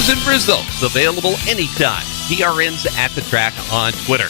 news and results available anytime. PRN's at the track on Twitter.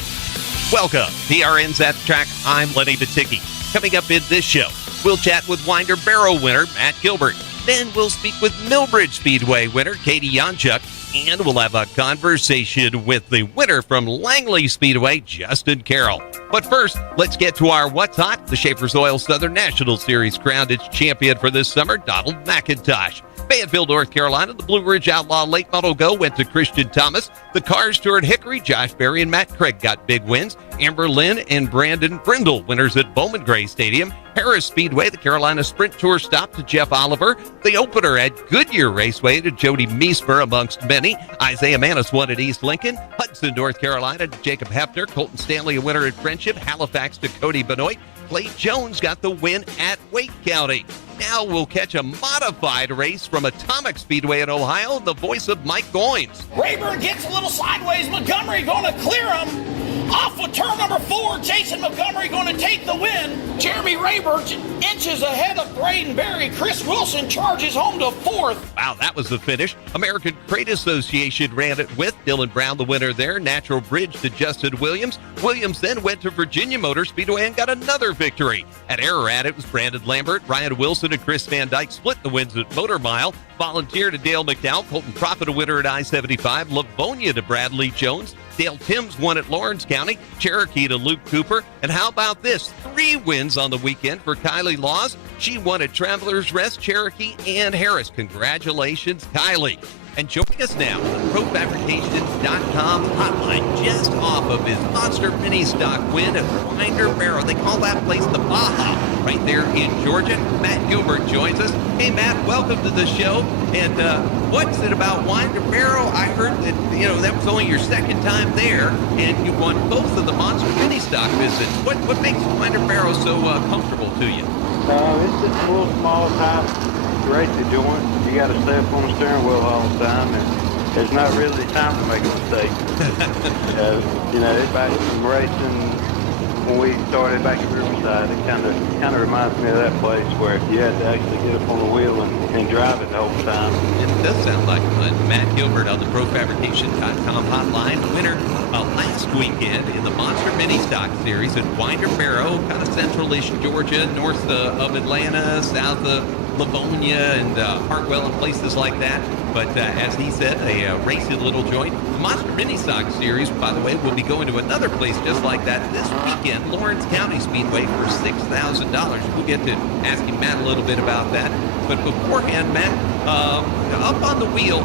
Welcome, PRN's at the track. I'm Lenny Baticki. Coming up in this show, we'll chat with Winder Barrow winner Matt Gilbert. Then we'll speak with Millbridge Speedway winner Katie Janchuk. And we'll have a conversation with the winner from Langley Speedway, Justin Carroll. But first, let's get to our What's Hot. The Schaefer's Oil Southern National Series crowned its champion for this summer, Donald McIntosh. Fayetteville, North Carolina, the Blue Ridge Outlaw Late Model Go went to Christian Thomas. The Cars Tour at Hickory, Josh Berry and Matt Craig got big wins. Amber Lynn and Brandon Brindle, winners at Bowman Gray Stadium. Harris Speedway, the Carolina Sprint Tour stop to Jeff Oliver. The opener at Goodyear Raceway to Jody Meesmer, amongst many. Isaiah Manis won at East Lincoln. Hudson, North Carolina, to Jacob Hefner. Colton Stanley, a winner at Friendship. Halifax to Cody Benoit. Clay Jones got the win at Wake County. Now we'll catch a modified race from Atomic Speedway in Ohio, the voice of Mike Goins. Rayburn gets a little sideways. Montgomery going to clear him. Off of turn number 4, Jason Montgomery going to take the win. Jeremy Rayburn inches ahead of Braden Berry. Chris Wilson charges home to 4th. Wow, that was the finish. American Crate Association ran it with Dylan Brown, the winner there. Natural Bridge to Justin Williams. Williams then went to Virginia Motor Speedway and got another victory. At Ararat, it was Brandon Lambert, Ryan Wilson, and Chris Van Dyke split the wins at Motor Mile. Volunteer to Dale McDowell. Colton Profit, a winner at I-75. Livonia to Bradley Jones. Dale Timms won at Lawrence County. Cherokee to Luke Cooper. And how about this? 3 wins on the weekend for Kylie Laws. She won at Travelers Rest, Cherokee, and Harris. Congratulations, Kylie. And joining us now on the ProFabrications.com hotline, just off of his Monster Mini Stock win at Winder Barrow. They call that place the Baja, right there in Georgia. Matt Gilbert joins us. Hey, Matt, welcome to the show. And what's it about Winder Barrow? I heard that, that was only your second time there, and you won both of the Monster Mini Stock visits. What makes Winder Barrow so comfortable to you? It's just a little small time race to join. You got to stay up on the steering wheel all the time, and there's not really time to make a mistake. It's back from racing when we started back at Riverside. It kind of reminds me of that place where you had to actually get up on the wheel and drive it the whole time. It does sound like fun. Matt Gilbert on the ProFabrication.com hotline, winner last weekend in the Monster Mini Stock Series at Winder Barrow, kind of central-ish Georgia, north of Atlanta, south of Livonia and Hartwell and places like that. But as he said, a racy little joint. The Monster Mini Stock Series, by the way, will be going to another place just like that this weekend, Lawrence County Speedway, for $6,000. We'll get to asking Matt a little bit about that. But beforehand, Matt, up on the wheel,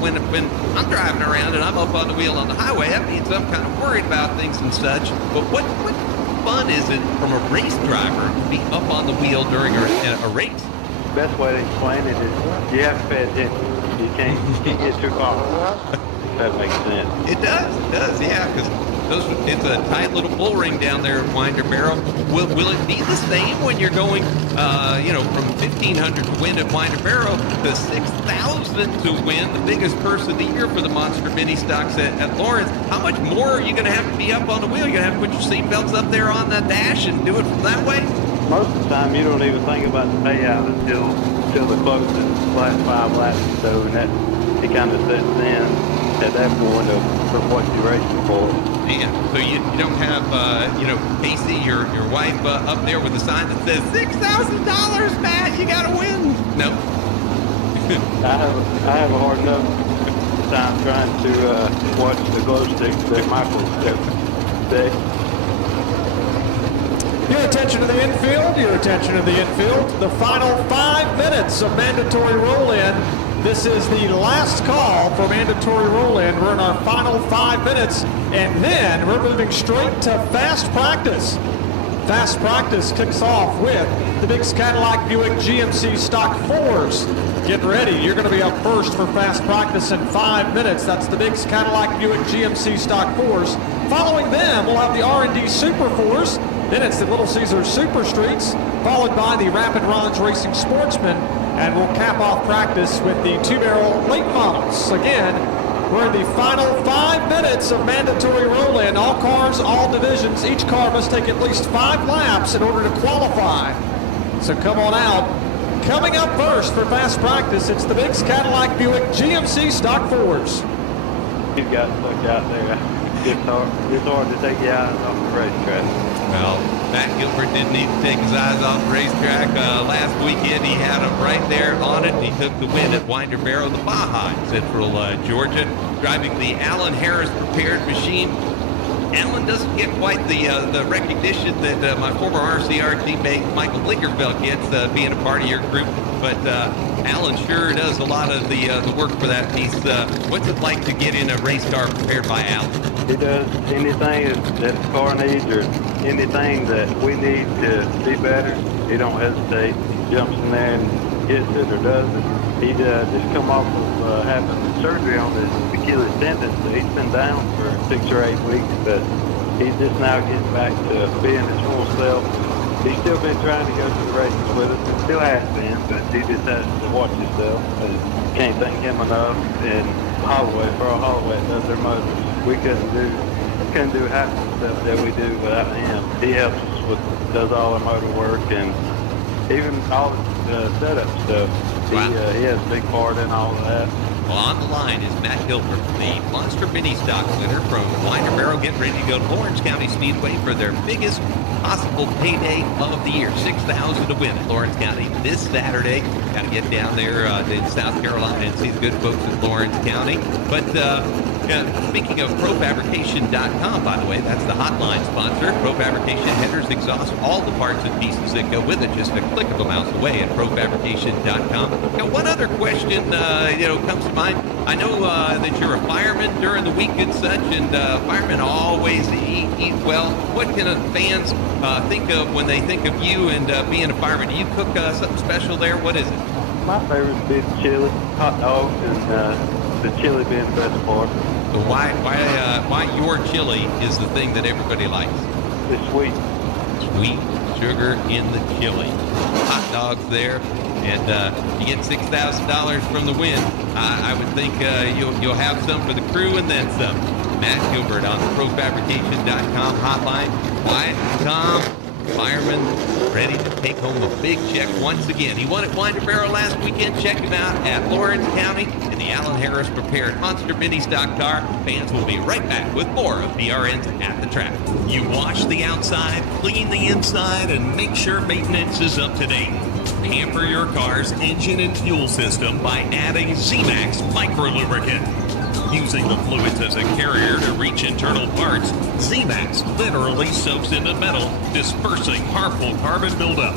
when I'm driving around and I'm up on the wheel on the highway, that means I'm kind of worried about things and such. But what fun is it from a race driver to be up on the wheel during a race? The best way to explain it is you have to pay attention. You can't get too far. That makes sense. It does, yeah, because it's a tight little bull ring down there at Winder Barrow. Will it be the same when you're going, from 1,500 to win at Winder Barrow to 6,000 to win, the biggest purse of the year for the Monster Mini Stocks at Lawrence? How much more are you going to have to be up on the wheel? You're going to have to put your seatbelts up there on the dash and do it from that way? Most of the time, you don't even think about the payout until the closest last 5 laps or so, and that it kind of sets in at that point of what you're racing for. Man, so you don't have, Casey, your wife, up there with a sign that says $6,000, Matt, you got to win. No. I have a hard enough time trying to watch the glow sticks that Michael said. Your attention to the infield, the final 5 minutes of mandatory roll-in. This is the last call for mandatory roll-in. We're in our final 5 minutes, and then we're moving straight to fast practice. Fast practice kicks off with the Biggs Cadillac Buick GMC Stock 4s. Get ready, you're going to be up first for fast practice in 5 minutes. That's the Biggs Cadillac Buick GMC Stock 4s. Following them, we'll have the R&D Super 4s. Then it's the Little Caesars Super Streets, followed by the Rapid Rons Racing Sportsman, and we'll cap off practice with the 2-barrel late models. Again, we're in the final 5 minutes of mandatory roll-in. All cars, all divisions, each car must take at least 5 laps in order to qualify. So come on out, Coming up first for fast practice, it's the Biggs Cadillac Buick GMC Stock 4s. You got stuck out there. It's hard to take your eyes off the racetrack. Well, Matt Gilbert didn't need to take his eyes off the racetrack. Last weekend, he had him right there on it. He took the win at Winder Barrow, the Baja in Central Georgia, driving the Alan Harris prepared machine. Alan doesn't get quite the recognition that my former RCR teammate Michael Blinkerfeld gets being a part of your group, but Alan sure does a lot of the work for that piece. What's it like to get in a race car prepared by Alan? He does anything that the car needs or anything that we need to be better. He don't hesitate. He jumps in there and gets it or does it. He just come off of having surgery on his Achilles tendon, so he's been down for 6 or 8 weeks, but he's just now getting back to being his full self. He's still been trying to go to the races with us, and still has been, but he just has to watch himself. Can't thank him enough. And Holloway, Pearl Holloway does their motors. We couldn't do half the stuff that we do without him. He helps us with, does all our motor work and even all the setup stuff. Wow. He has a big part in all of that. Well, on the line is Matt Gilbert, the Monster Mini Stock winner from Winder Barrow, getting ready to go to Lawrence County Speedway for their biggest possible payday of the year. $6,000 to win at Lawrence County this Saturday. Got to get down there in South Carolina and see the good folks at Lawrence County. But speaking of ProFabrication.com, by the way, that's the hotline sponsor. ProFabrication headers, exhaust, all the parts and pieces that go with it, just a click of a mouse away at ProFabrication.com. Now, one other question, comes to mind. I know that you're a fireman during the week and such, and firemen always eat well. What can fans think of when they think of you and being a fireman? Do you cook something special there? What is it? My favorite would be the chili, hot dogs, and the chili being the best part. So why your chili is the thing that everybody likes? It's sweet. Sweet sugar in the chili. Hot dogs there, and you get $6,000 from the win. I would think you'll have some for the crew and then some. Matt Gilbert on the ProFabrication.com hotline. Quiet, calm, fireman, ready to take home a big check once again. He won at Winder Barrow last weekend. Check him out at Lawrence County in the Alan Harris prepared Monster Mini Stock car. Fans will be right back with more of PRN's At the Track. You wash the outside, clean the inside, and make sure maintenance is up to date. Pamper your car's engine and fuel system by adding Z-Max Micro Lubricant. Using the fluids as a carrier to reach internal parts, Z-Max literally soaks into metal, dispersing harmful carbon buildup.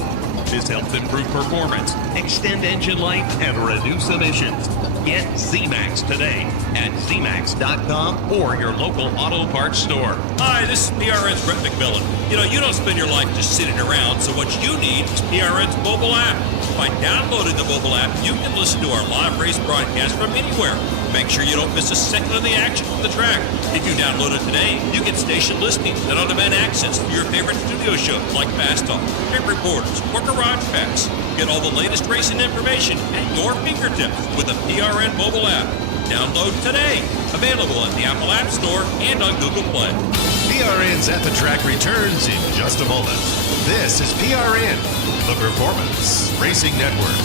This helps improve performance, extend engine life, and reduce emissions. Get Z-Max today at zmax.com or your local auto parts store. Hi, this is PRN's Brett McMillan. You don't spend your life just sitting around, so what you need is PRN's mobile app. By downloading the mobile app, you can listen to our live race broadcast from anywhere. Make sure you don't miss a second of the action from the track. If you download it today, you get station listings and on-demand access to your favorite studio shows like Fast Talk, Pit Reporters, or Garage Pass. Get all the latest racing information at your fingertips with the PRN mobile app. Download today. Available at the Apple App Store and on Google Play. PRN's At the Track returns in just a moment. This is PRN, the Performance Racing Network.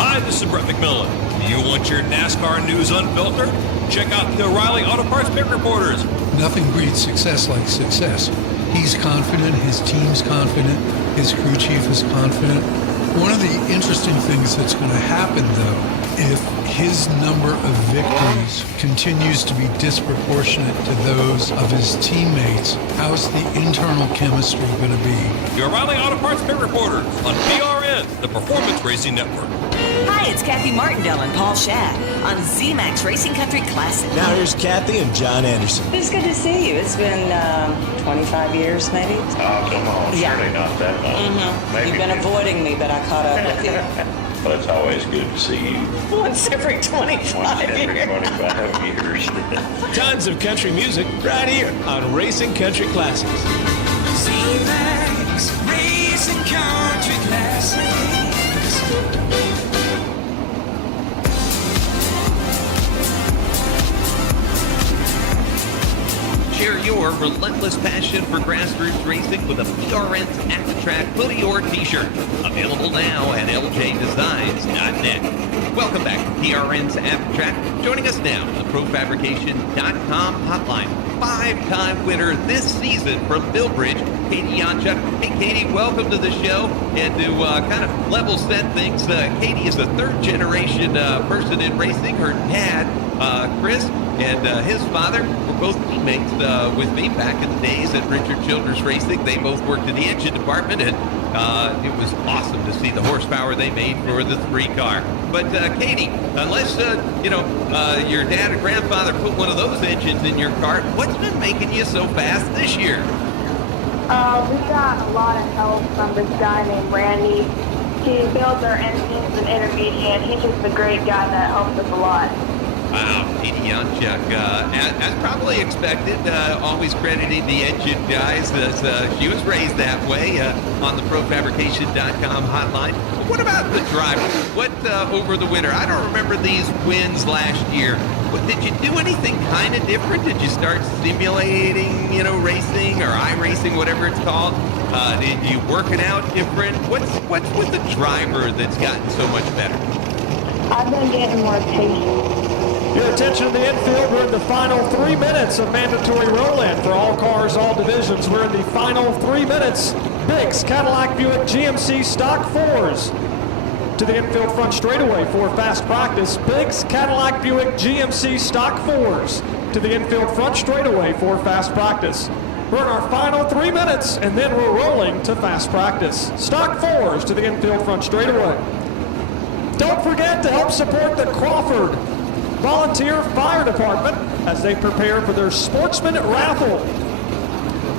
Hi, this is Brett McMillan. Do you want your NASCAR news unfiltered? Check out the O'Reilly Auto Parts Pit Reporters. Nothing breeds success like success. He's confident, his team's confident, his crew chief is confident. One of the interesting things that's going to happen, though, if his number of victories continues to be disproportionate to those of his teammates, how's the internal chemistry going to be? The O'Reilly Auto Parts Pit Reporters on PRN, the Performance Racing Network. Hi, it's Kathy Martindale and Paul Shad on Z-Max Racing Country Classic. Now here's Kathy and John Anderson. It's good to see you. It's been 25 years, maybe. Oh, come on. Yeah. Surely not that long. Mm-hmm. You've been avoiding me, but I caught up with you. Well, it's always good to see you. Once every 25 Once every years. 25 years. Tons of country music right here on Racing Country Classics. Z-Max Racing Country Classics. Share your relentless passion for grassroots racing with a PRN's At the Track hoodie or t-shirt. Available now at ljdesigns.net. Welcome back to PRN's At the Track. Joining us now on the ProFabrication.com hotline, 5-time winner this season from Millbridge, Katie Janchuk. Hey, Katie, welcome to the show. And to kind of level set things, Katie is a third-generation person in racing. Her dad, Chris, and his father were both teammates with me back in the days at Richard Childress Racing. They both worked in the engine department, and it was awesome to see the horsepower they made for the 3-car. But Katie, unless your dad or grandfather put one of those engines in your car, what's been making you so fast this year? We got a lot of help from this guy named Randy. He builds our engines and intermediate. He's just a great guy that helps us a lot. Wow, Katie Janchuk, as probably expected, always crediting the engine guys as she was raised that way on the ProFabrication.com hotline. But what about the driver? What over the winter? I don't remember these wins last year. But did you do anything kind of different? Did you start simulating, racing or iRacing, whatever it's called? Did you work it out different? What's with the driver that's gotten so much better? I've been getting more patient. Your attention to the infield. We're in the final 3 minutes of mandatory roll-in for all cars, all divisions. We're in the final 3 minutes. Biggs, Cadillac, Buick, GMC Stock 4s to the infield front straightaway for fast practice. Biggs, Cadillac, Buick, GMC Stock 4s to the infield front straightaway for fast practice. We're in our final 3 minutes, and then we're rolling to fast practice. Stock 4s to the infield front straightaway. Don't forget to help support the Crawford Volunteer Fire Department as they prepare for their Sportsman Raffle.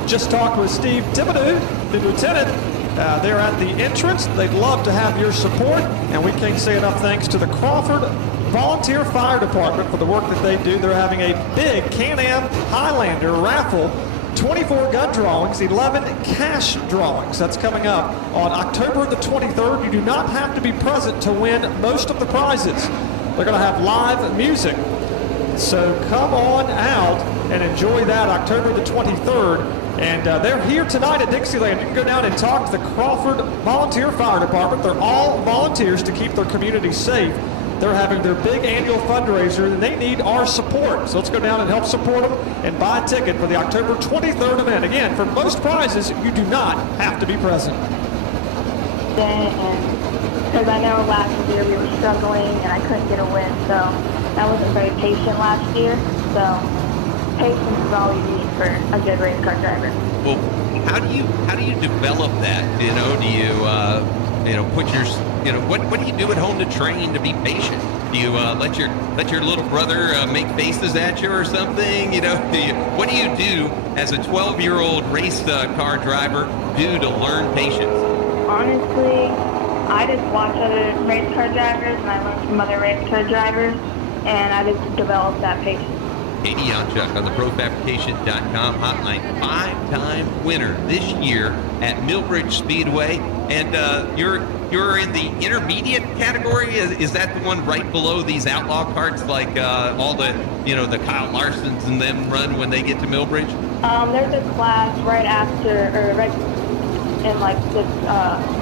Just talked with Steve Thibodeau, the lieutenant. They're at the entrance. They'd love to have your support, and we can't say enough thanks to the Crawford Volunteer Fire Department for the work that they do. They're having a big Can-Am Highlander raffle, 24 gun drawings, 11 cash drawings. That's coming up on October the 23rd. You do not have to be present to win most of the prizes. They're going to have live music. So come on out and enjoy that October the 23rd. And they're here tonight at Dixieland. You can go down and talk to the Crawford Volunteer Fire Department. They're all volunteers to keep their community safe. They're having their big annual fundraiser, and they need our support. So let's go down and help support them and buy a ticket for the October 23rd event. Again, for most prizes, you do not have to be present. Because I know last year we were struggling and I couldn't get a win, so I wasn't very patient last year. So patience is all you need for a good race car driver. Well, how do you develop that? Do you put your what do you do at home to train to be patient? Do you let your little brother make faces at you or something? What do you do as a 12-year-old race car driver do to learn patience? Honestly, I just watch other race car drivers and I learn from other race car drivers, and I just develop that patience. Katie Janchuk on the ProFabrication.com hotline, 5-time winner this year at Millbridge Speedway, and you're in the intermediate category. Is that the one right below these outlaw carts, like all the the Kyle Larsons and them run when they get to Millbridge? There's a class right after, or right in like this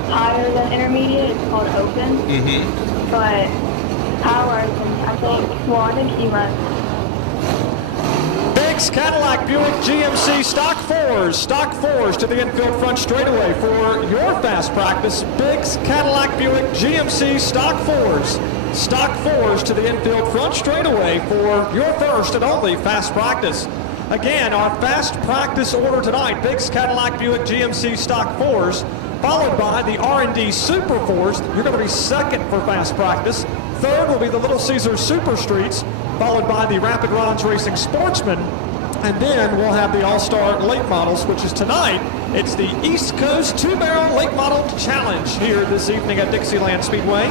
higher than intermediate. It's called open. Mm-hmm. But Kyle Larson, I think he runs. Biggs, Cadillac, Buick, GMC Stock 4s to the infield front straightaway for your fast practice. Biggs, Cadillac, Buick, GMC Stock 4s to the infield front straightaway for your first and only fast practice. Again, our fast practice order tonight: Biggs, Cadillac, Buick, GMC Stock 4s, followed by the R&D Super 4s. You're going to be second for fast practice. Third will be the Little Caesars Super Streets, followed by the Rapid Ron's Racing Sportsman. And then we'll have the All-Star Late Models, which is tonight. It's the East Coast 2-Barrel Late Model Challenge here this evening at Dixieland Speedway.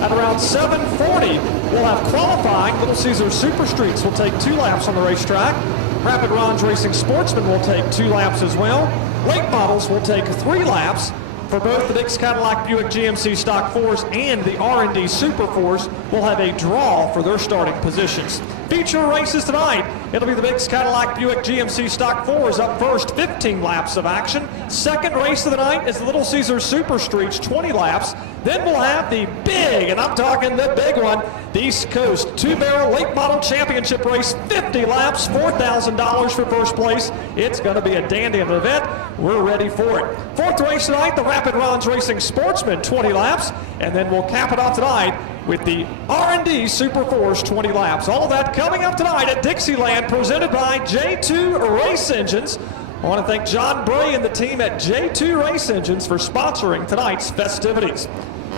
At around 7:40, we'll have qualifying. Little Caesars Super Streets will take 2 laps on the racetrack. Rapid Ron's Racing Sportsman will take 2 laps as well. Late Models will take 3 laps. For both the Dix Cadillac Buick GMC Stock 4s and the R&D Super 4s, we'll have a draw for their starting positions. Feature races tonight. It'll be the Dix Cadillac Buick GMC Stock 4s up first, 15 laps of action. Second race of the night is the Little Caesars Super Streets, 20 laps. Then we'll have the big, and I'm talking the big one, the East Coast Two-Barrel Late Model Championship Race, 50 laps, $4,000 for first place. It's going to be a dandy of an event. We're ready for it. Fourth race tonight, the Rapid Ron's Racing Sportsman, 20 laps. And then we'll cap it off tonight with the R&D Super 4s, 20 laps. All of that coming up tonight at Dixieland, presented by J2 Race Engines. I want to thank John Bray and the team at J2 Race Engines for sponsoring tonight's festivities.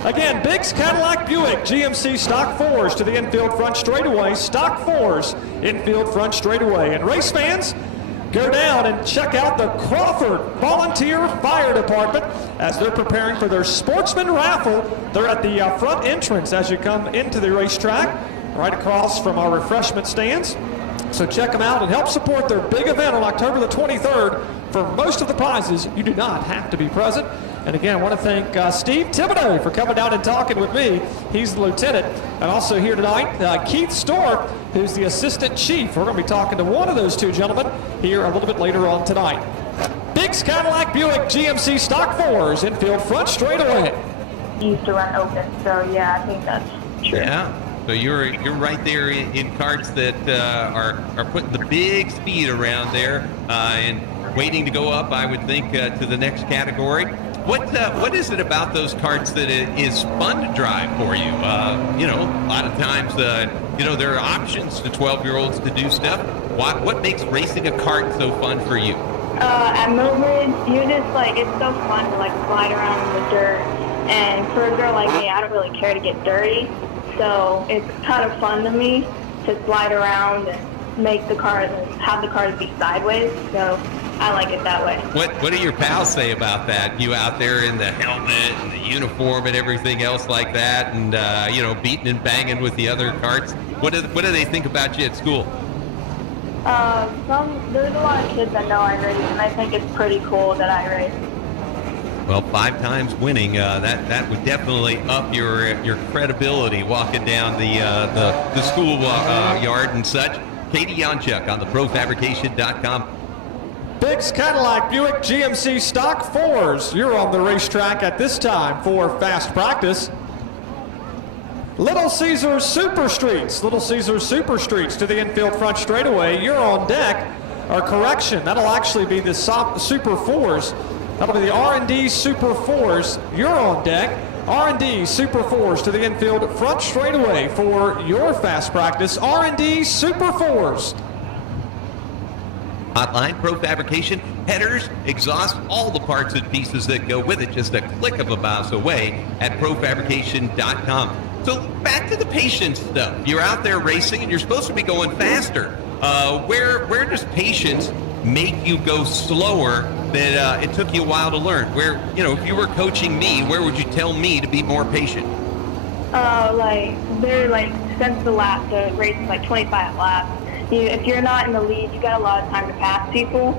Again, Biggs Cadillac Buick GMC Stock 4s to the infield front straightaway. Stock 4s infield front straightaway. And race fans, go down and check out the Crawford Volunteer Fire Department as they're preparing for their Sportsman Raffle. They're at the front entrance as you come into the racetrack, right across from our refreshment stands. So check them out and help support their big event on October the 23rd. For most of the prizes, you do not have to be present. And again, I want to thank Steve Thibodeau for coming down and talking with me. He's the lieutenant. And also here tonight, Keith Storr, who's the assistant chief. We're going to be talking to one of those two gentlemen here a little bit later on tonight. Biggs Cadillac Buick GMC Stock 4s infield front straightaway. Used to run open, so yeah, I think that's true. Yeah. So you're right there in karts that are putting the big speed around there and waiting to go up, I would think, to the next category. What is it about those karts that it is fun to drive for you? A lot of times, there are options to 12-year-olds to do stuff. What makes racing a kart so fun for you? At Millbridge, it's so fun to slide around in the dirt. And for a girl like me, I don't really care to get dirty. So it's kind of fun to me to slide around and make the cars and have the cars be sideways. So I like it that way. What do your pals say about that? You out there in the helmet and the uniform and everything else like that, and beating and banging with the other karts. What do they think about you at school? There's a lot of kids that know I race, and I think it's pretty cool that I race. Well, 5 times winning, that would definitely up your credibility walking down the school yard and such. Katie Yonchuk on the ProFabrication.com. Biggs Cadillac Buick GMC Stock 4s. You're on the racetrack at this time for fast practice. Little Caesars Super Streets. Little Caesars Super Streets to the infield front straightaway. You're on deck. Or correction, that'll actually be the Super 4s. That'll be the R&D Super 4s. You're on deck. R&D Super 4s to the infield front straightaway for your fast practice. R&D Super 4s. Hotline, Pro Fabrication, headers, exhaust, all the parts and pieces that go with it, just a click of a mouse away at ProFabrication.com. So back to the patience stuff. You're out there racing and you're supposed to be going faster. Where does patience make you go slower that it took you a while to learn? Where, if you were coaching me, where would you tell me to be more patient? Since the lap, the race is 25 laps. If you're not in the lead, you got a lot of time to pass people.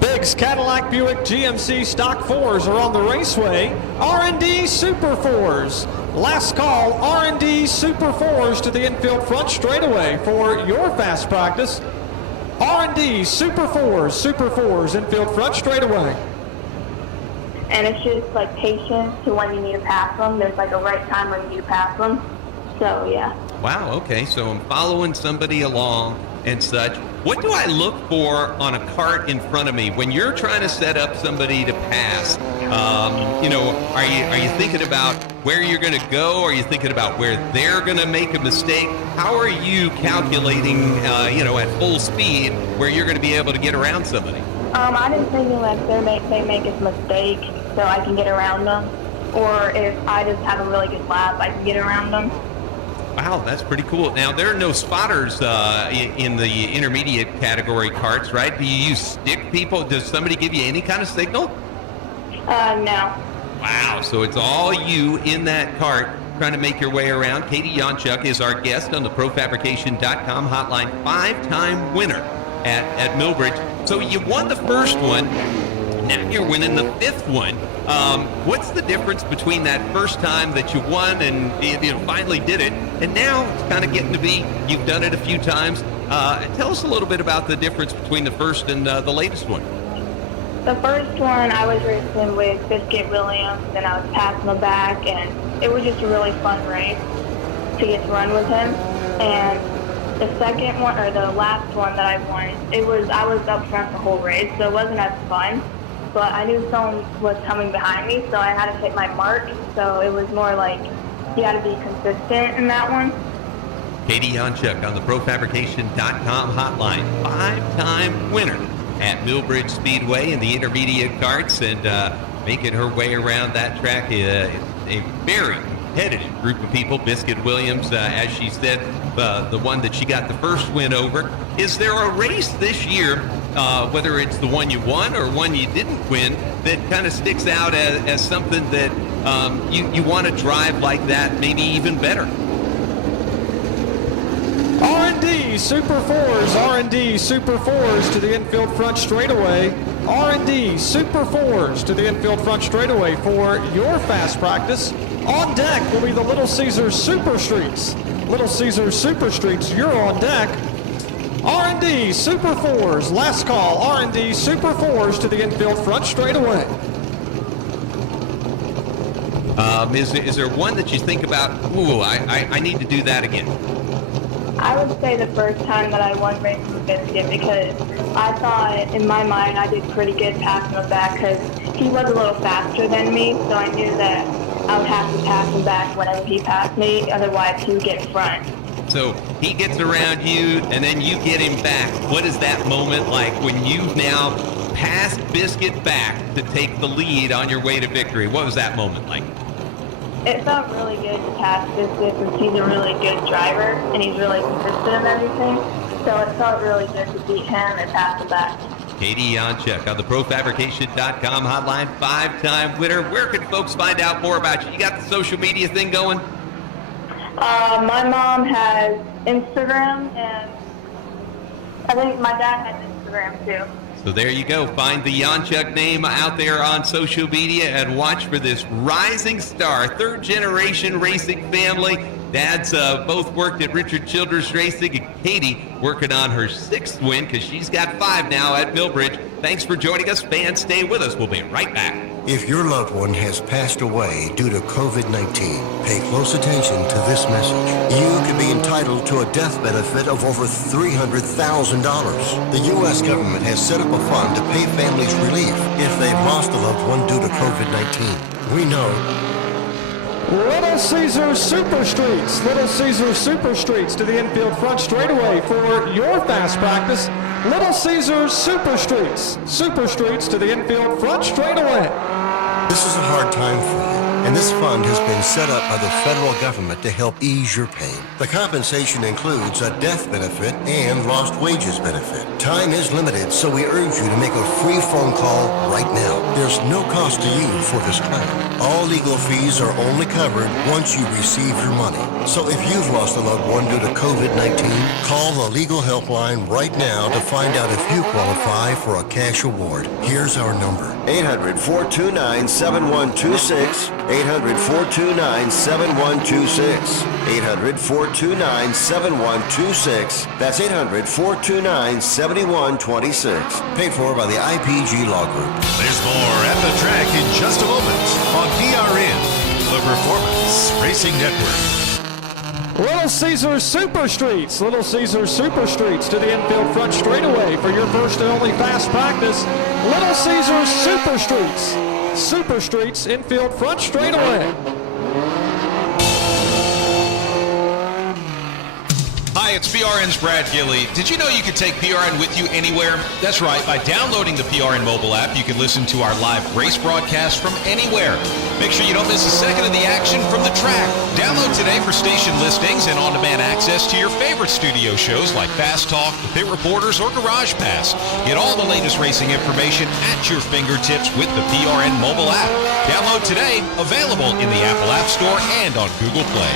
Biggs Cadillac Buick GMC Stock 4s are on the raceway. R&D Super 4s. Last call, R&D Super 4s to the infield front straightaway for your fast practice. R&D Super 4s infield front straightaway. And it's just patience to when you need to pass them. There's a right time when you need to pass them. So yeah. Wow, okay, so I'm following somebody along and such. What do I look for on a cart in front of me when you're trying to set up somebody to pass? Are you thinking about where you're going to go? Are you thinking about where they're going to make a mistake? How are you calculating, at full speed where you're going to be able to get around somebody? I'm just thinking they make a mistake so I can get around them. Or if I just have a really good lap, I can get around them. Wow, that's pretty cool. Now, there are no spotters in the intermediate category karts, right? Do you use stick people? Does somebody give you any kind of signal? No. Wow, so it's all you in that cart trying to make your way around. Katie Yonchuk is our guest on the ProFabrication.com hotline, 5-time winner at Millbridge. So you won the first one. Now you're winning the 5th one. What's the difference between that first time that you won and you finally did it, and now it's kind of getting to be you've done it a few times? Tell us a little bit about the difference between the first and the latest one. The first one, I was racing with Biscuit Williams, and I was passing him back, and it was just a really fun race to get to run with him. And the second one, or the last one that I won, I was up front the whole race, so it wasn't as fun. But I knew someone was coming behind me, so I had to hit my mark. So it was more like you got to be consistent in that one. Katie Yonchuk on the ProFabrication.com hotline, 5-time winner at Millbridge Speedway in the intermediate karts, and making her way around that track. A very competitive group of people. Biscuit Williams, as she said, the one that she got the first win over. Is there a race this year, whether it's the one you won or one you didn't win, that kind of sticks out as something that you want to drive like that, maybe even better? R&D Super 4s, R&D Super 4s to the infield front straightaway. R&D Super 4s to the infield front straightaway for your fast practice. On deck will be the Little Caesars Super Streets. Little Caesars Super Streets, you're on deck. R&D Super 4s, last call, R&D Super 4s to the infield front straightaway. Is there one that you think about, ooh, I need to do that again? I would say the first time that I won racing with Biscuit, because I thought in my mind I did pretty good passing him back because he was a little faster than me, so I knew that I would have to pass him back whenever he passed me, otherwise he would get in front. So he gets around you and then you get him back. What is that moment like when you've now passed Biscuit back to take the lead on your way to victory? What was that moment like? It felt really good to pass Biscuit since he's a really good driver and he's really consistent in everything. So it felt really good to beat him and pass him back. Katie Yonchuk on the ProFabrication.com hotline, 5-time winner. Where can folks find out more about you? You got the social media thing going? My mom has Instagram, and I think my dad has Instagram too. So there you go. Find the Yonchuk name out there on social media and watch for this rising star, 3rd-generation racing family. Dads both worked at Richard Childress Racing, and Katie working on her 6th win because she's got 5 now at Millbridge. Thanks for joining us. Fans, stay with us. We'll be right back. If your loved one has passed away due to COVID-19, pay close attention to this message. You could be entitled to a death benefit of over $300,000. The U.S. government has set up a fund to pay families relief if they've lost a loved one due to COVID-19. We know Little Caesars Super Streets. Little Caesars Super Streets to the infield front straightaway for your fast practice. Little Caesars Super Streets. Super Streets to the infield front straightaway. this is a hard time for you, and this fund has been set up by the federal government to help ease your pain. The compensation includes a death benefit and lost wages benefit. Time is limited, so we urge you to make a free phone call right now. There's no cost to you for this claim. All legal fees are only covered once you receive your money. So if you've lost a loved one due to COVID-19, call the legal helpline right now to find out if you qualify for a cash award. Here's our number. 800-429-7126. 800-429-7126. 800-429-7126. That's 800-429-7126. Paid for by the IPG Law Group. There's more at the track in just a moment on PRN, the Performance Racing Network. Little Caesars Super Streets. Little Caesars Super Streets to the infield front straightaway for your first and only fast practice. Little Caesars Super Streets. Super Streets infield front straightaway. Hi, it's PRN's Brad Gilley. Did you know you could take PRN with you anywhere? That's right. By downloading the PRN mobile app, you can listen to our live race broadcast from anywhere. Make sure you don't miss a second of the action from the track. Download today for station listings and on-demand access to your favorite studio shows like Fast Talk, The Pit Reporters, or Garage Pass. Get all the latest racing information at your fingertips with the PRN mobile app. Download today, available in the Apple App Store and on Google Play.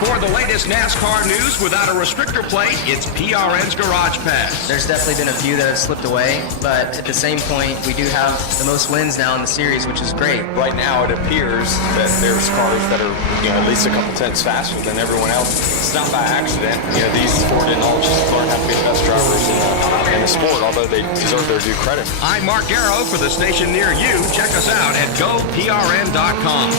For the latest NASCAR news without a restrictor plate, it's PRN's Garage Pass. There's definitely been a few that have slipped away, but at the same point, we do have the most wins now in the series, which is great. Right now, it appears that there's cars that are, at least a couple tenths faster than everyone else. It's not by accident. These Ford and all just learn how to be the best drivers in the sport, although they deserve their due credit. I'm Mark Garrow for the station near you. Check us out at GoPRN.com.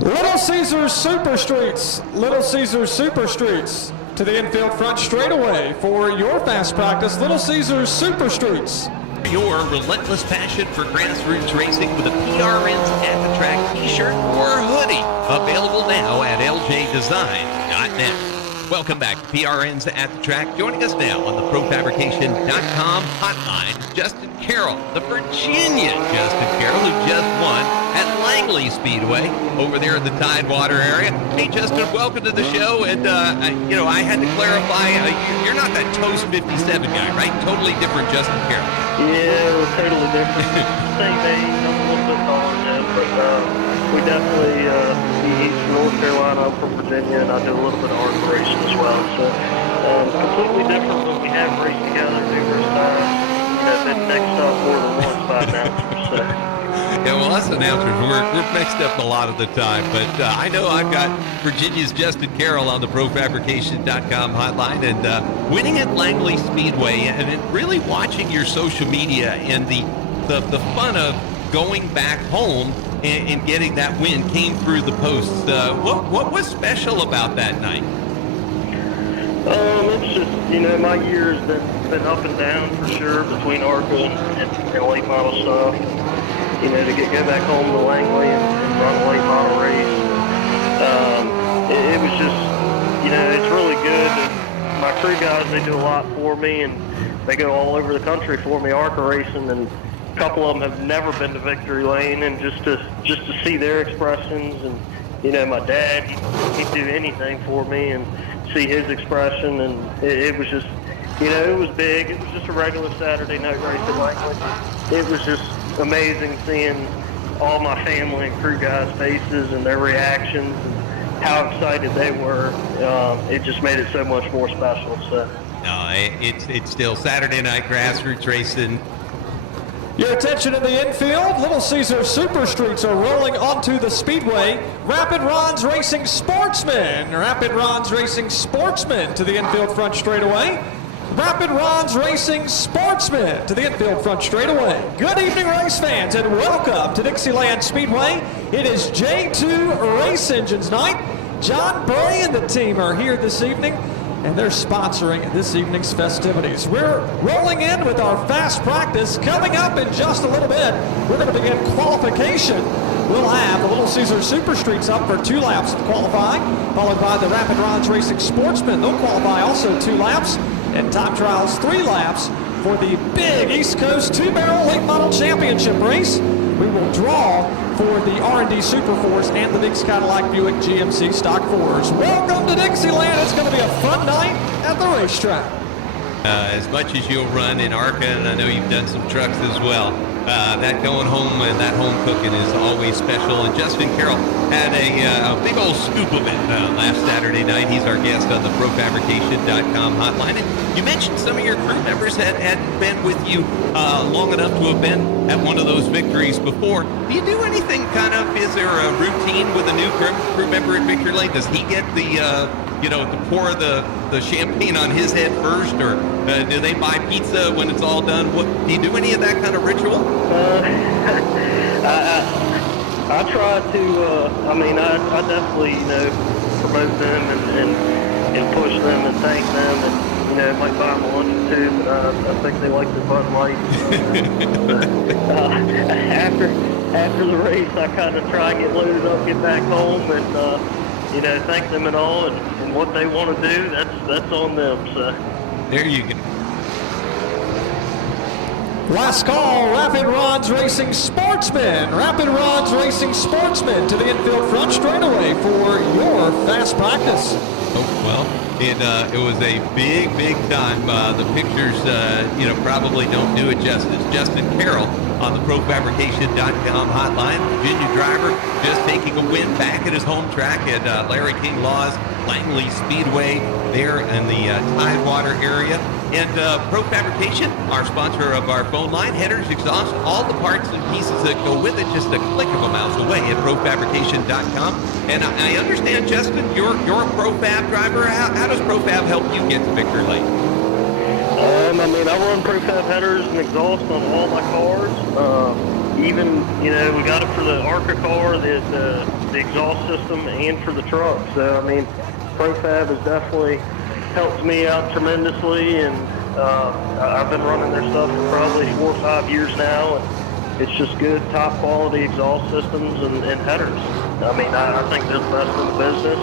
Little Caesars Super Streets. Little Caesars Super Streets to the infield front straightaway for your fast practice. Little Caesars Super Streets. Your relentless passion for grassroots racing with a PRN's At the Track t-shirt or hoodie. Available now at ljdesigns.net. Welcome back to PRN's At the Track. Joining us now on the ProFabrication.com hotline, Justin Carroll, the Virginia Justin Carroll, who just won at Langley Speedway over there in the Tidewater area. Hey, Justin, welcome to the show. And, I had to clarify, you're not that Toast 57 guy, right? Totally different Justin Carroll. Yeah, we're totally different. Same age, I'm a little bit taller, but we definitely, he's from North Carolina, I'm from Virginia, and I do a little bit of art racing as well. So, completely different, but we have raced together numerous times. Been next up more than once by announcers, so. Yeah, well, us announcers, we're mixed up a lot of the time, but I know I've got Virginia's Justin Carroll on the ProFabrication.com hotline, and winning at Langley Speedway, and then really watching your social media and the fun of going back home and getting that win came through the posts. What was special about that night? It's just, my year's been up and down for sure between ARCA and late model stuff. To go back home to Langley and run a late model race. It was just, it's really good. And my crew guys, they do a lot for me, and they go all over the country for me, ARCA racing, and a couple of them have never been to Victory Lane, and just to see their expressions, and my dad, he'd do anything for me, and see his expression, and it was just, it was big. It was just a regular Saturday night race at Langley. It was just amazing seeing all my family and crew guys' faces and their reactions and how excited they were. It just made it so much more special. So. No, it's still Saturday night grassroots racing. Your attention in the infield. Little Caesars Super Streets are rolling onto the Speedway. Rapid Ron's Racing Sportsman. Rapid Ron's Racing Sportsman to the infield front straightaway. Rapid Ron's Racing Sportsman to the infield front straightaway. Good evening, race fans, and welcome to Dixieland Speedway. It is J2 Race Engines night. John Bray and the team are here this evening, and they're sponsoring this evening's festivities. We're rolling in with our fast practice. Coming up in just a little bit, we're going to begin qualification. We'll have the Little Caesars Super Streets up for 2 laps to qualify, followed by the Rapid Ron's Racing Sportsman. They'll qualify also 2 laps, and time trials 3 laps for the big East Coast 2-barrel late model championship race. We will draw for the R&D Super Force and the Biggs Cadillac Buick GMC Stock 4s. Welcome to Dixieland. It's going to be a fun night at the racetrack. As much as you'll run in ARCA, and I know you've done some trucks as well, that going home and that home cooking is always special. And Justin Carroll had a big old scoop of it last Saturday night. He's our guest on the ProFabrication.com hotline. And you mentioned some of your crew members hadn't been with you long enough to have been at one of those victories before. Do you do anything is there a routine with a new crew member at Victory Lane? Does he get to pour the champagne on his head first, or do they buy pizza when it's all done? Do you do any of that kind of ritual? I try to, I definitely, promote them and push them and thank them, and might buy them a lunch or two, but I think they like the Bud Light. After the race, I kind of try and get loaded up, get back home, and thank them and all, and what they want to do, that's on them. So there you go. Last call, Rapid Ron's Racing Sportsman. Rapid Ron's Racing Sportsman to the infield front straightaway for your fast practice. Oh, well, it was a big time. The pictures, probably don't do it justice. Justin Carroll on the ProFabrication.com hotline. Virginia driver just taking a win back at his home track at Larry King Law's Langley Speedway there in the Tidewater area. And Pro Fabrication, our sponsor of our phone line, headers, exhaust, all the parts and pieces that go with it, just a click of a mouse away at ProFabrication.com. And I understand, Justin, you're a ProFab driver. How does ProFab help you get to victory lane? I run ProFab headers and exhaust on all my cars. Even, we got it for the ARCA car, the exhaust system, and for the truck. So, ProFab has definitely helped me out tremendously, and I've been running their stuff for probably 4 or 5 years now, and it's just good, top quality exhaust systems and headers. I think they're the best in the business,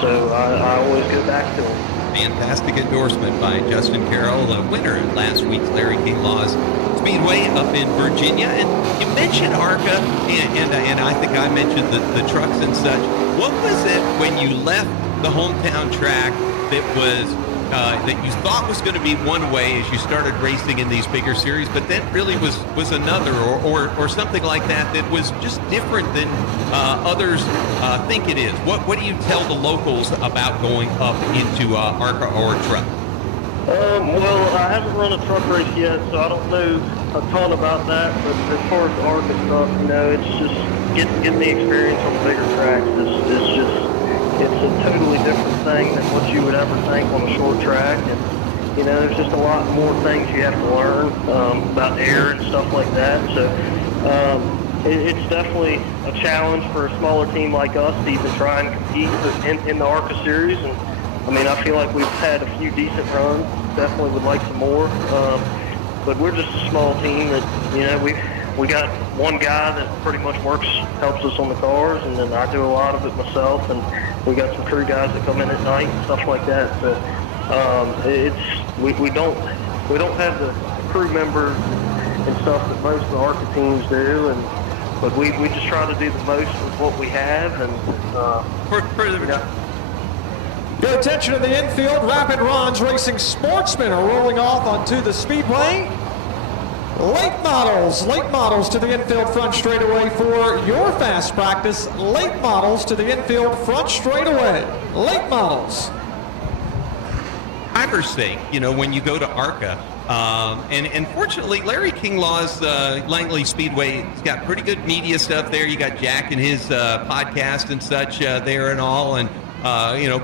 so I always go back to them. Fantastic endorsement by Justin Carroll, the winner at last week's Larry King Law's Speedway up in Virginia. And you mentioned ARCA, and I think I mentioned the trucks and such. What was it when you left the hometown track that was that you thought was going to be one way as you started racing in these bigger series, but then really was another, or something like that was just different than others think it is? What do you tell the locals about going up into ARCA or truck? Well, I haven't run a truck race yet, so I don't know a ton about that. But as far as the ARCA stuff, it's just getting the experience on the bigger tracks. It's a totally different thing than what you would ever think on a short track. And, there's just a lot more things you have to learn about air and stuff like that. So it's definitely a challenge for a smaller team like us to even try and compete in the ARCA series. And I feel like we've had a few decent runs. Definitely would like some more. But we're just a small team that, we got one guy that pretty much helps us on the cars, and then I do a lot of it myself, and we got some crew guys that come in at night and stuff like that. So we don't have the crew members and stuff that most of the ARCA teams do, but we just try to do the most with what we have. And Your attention to the infield. Rapid Ron's Racing Sportsmen are rolling off onto the Speedway. Late models to the infield front straightaway for your fast practice. Late models to the infield front straightaway. Late models. Driver's sake, when you go to ARCA, and fortunately, Larry King Law's Langley Speedway has got pretty good media stuff there. You got Jack and his podcast and such there and all, and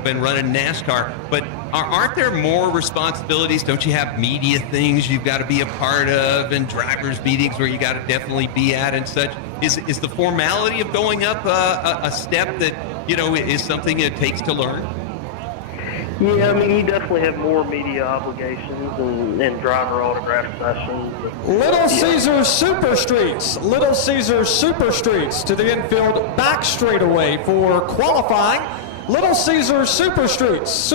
been running NASCAR, but aren't there more responsibilities? Don't you have media things you've got to be a part of, and drivers' meetings where you got to definitely be at and such? Is the formality of going up a step that, is something it takes to learn? Yeah, you definitely have more media obligations and driver autograph sessions. Little Caesars Super Streets. Little Caesars Super Streets to the infield back straightaway for qualifying. Little Caesars Super Streets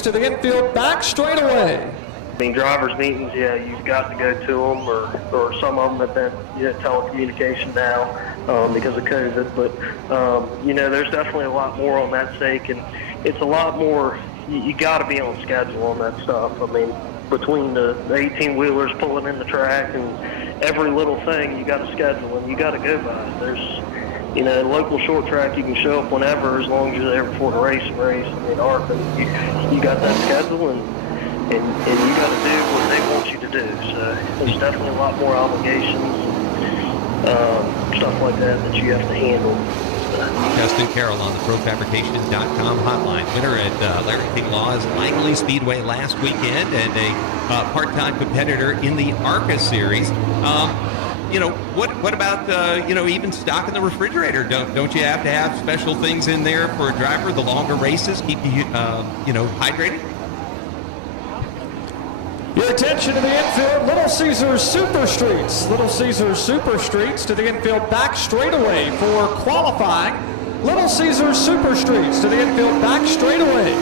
to the infield back straightaway. Drivers' meetings, you've got to go to them, or some of them have been telecommunication now because of COVID. But, there's definitely a lot more on that sake, and it's a lot more, you got to be on schedule on that stuff. Between the 18-wheelers pulling in the track and every little thing, you got to schedule, and you got to go by it. There's, local short track, you can show up whenever as long as you're there before the race. ARCA, you got that schedule, and you got to do what they want you to do. So there's definitely a lot more obligations, stuff like that you have to handle. Justin Carroll on the ProFabrication.com hotline. Winner at Larry King Law's Langley Speedway last weekend, and a part-time competitor in the ARCA series. What about even stock in the refrigerator? Don't you have to have special things in there for a driver? The longer races keep you hydrated. Your attention to the infield. Little Caesars Super Streets. Little Caesars Super Streets to the infield back straightaway for qualifying. Little Caesars Super Streets to the infield back straightaway.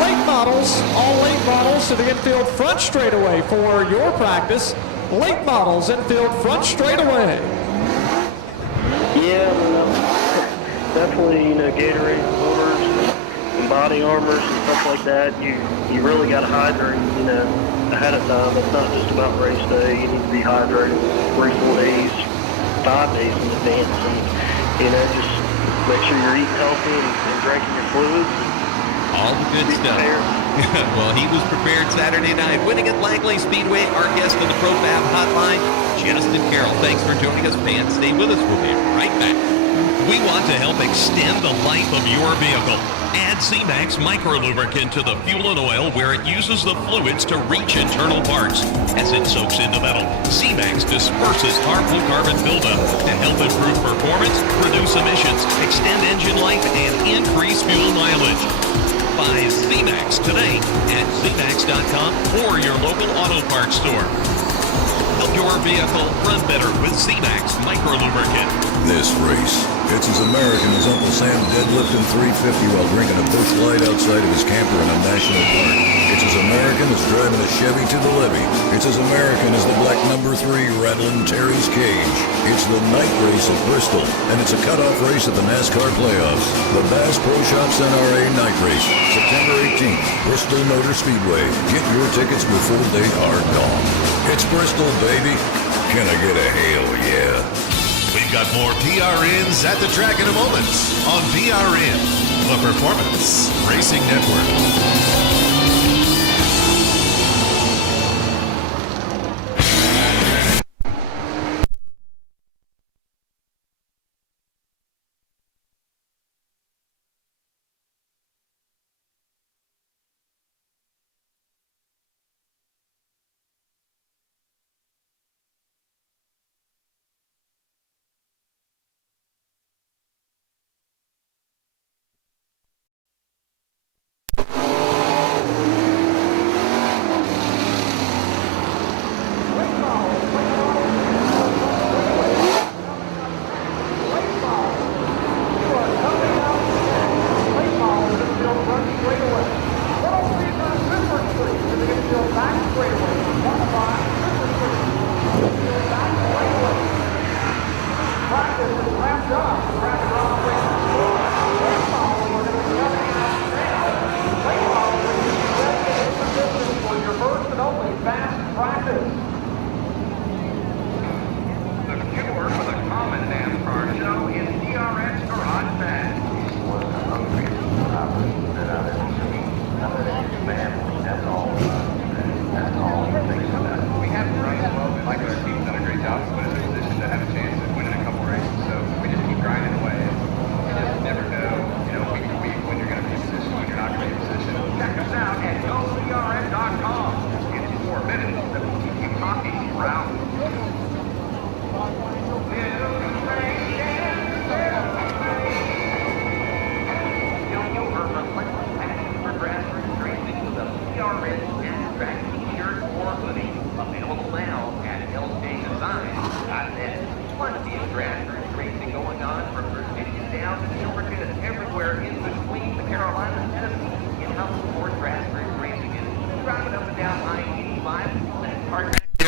Late models, all late models to the infield front straightaway for your practice. Late models infield front straightaway. Yeah, definitely, Gatorade orders and body armors and stuff like that. You really got to hydrate, ahead of time. It's not just about race day. You need to be hydrated 3-4 days, 5 days in advance, and just make sure you're eating healthy and drinking your fluids. All the good stuff. Well, he was prepared Saturday night. Winning at Langley Speedway, our guest on the ProFab Hotline, Justin Carroll. Thanks for joining us, fans. Stay with us. We'll be right back. We want to help extend the life of your vehicle. Add C-Max Micro Lubricant to the fuel and oil where it uses the fluids to reach internal parts. As it soaks into metal, C-Max disperses harmful carbon buildup to help improve performance, reduce emissions, extend engine life, and increase fuel mileage. Buy C-Max today at cmax.com or your local auto parts store. Help your vehicle run better with C-Max Micro Lubricant. This race, it's as American as Uncle Sam deadlifting 350 while drinking a Busch Light outside of his camper in a national park. It's as American as driving a Chevy to the levee. It's as American as the black number 3 rattling Terry's cage. It's the night race at Bristol, and it's a cutoff race at the NASCAR playoffs. The Bass Pro Shops NRA night race, September 18th, Bristol Motor Speedway. Get your tickets before they are gone. It's Bristol, baby. Can I get a hell yeah? We've got more PRNs at the track in a moment on PRN, the Performance Racing Network.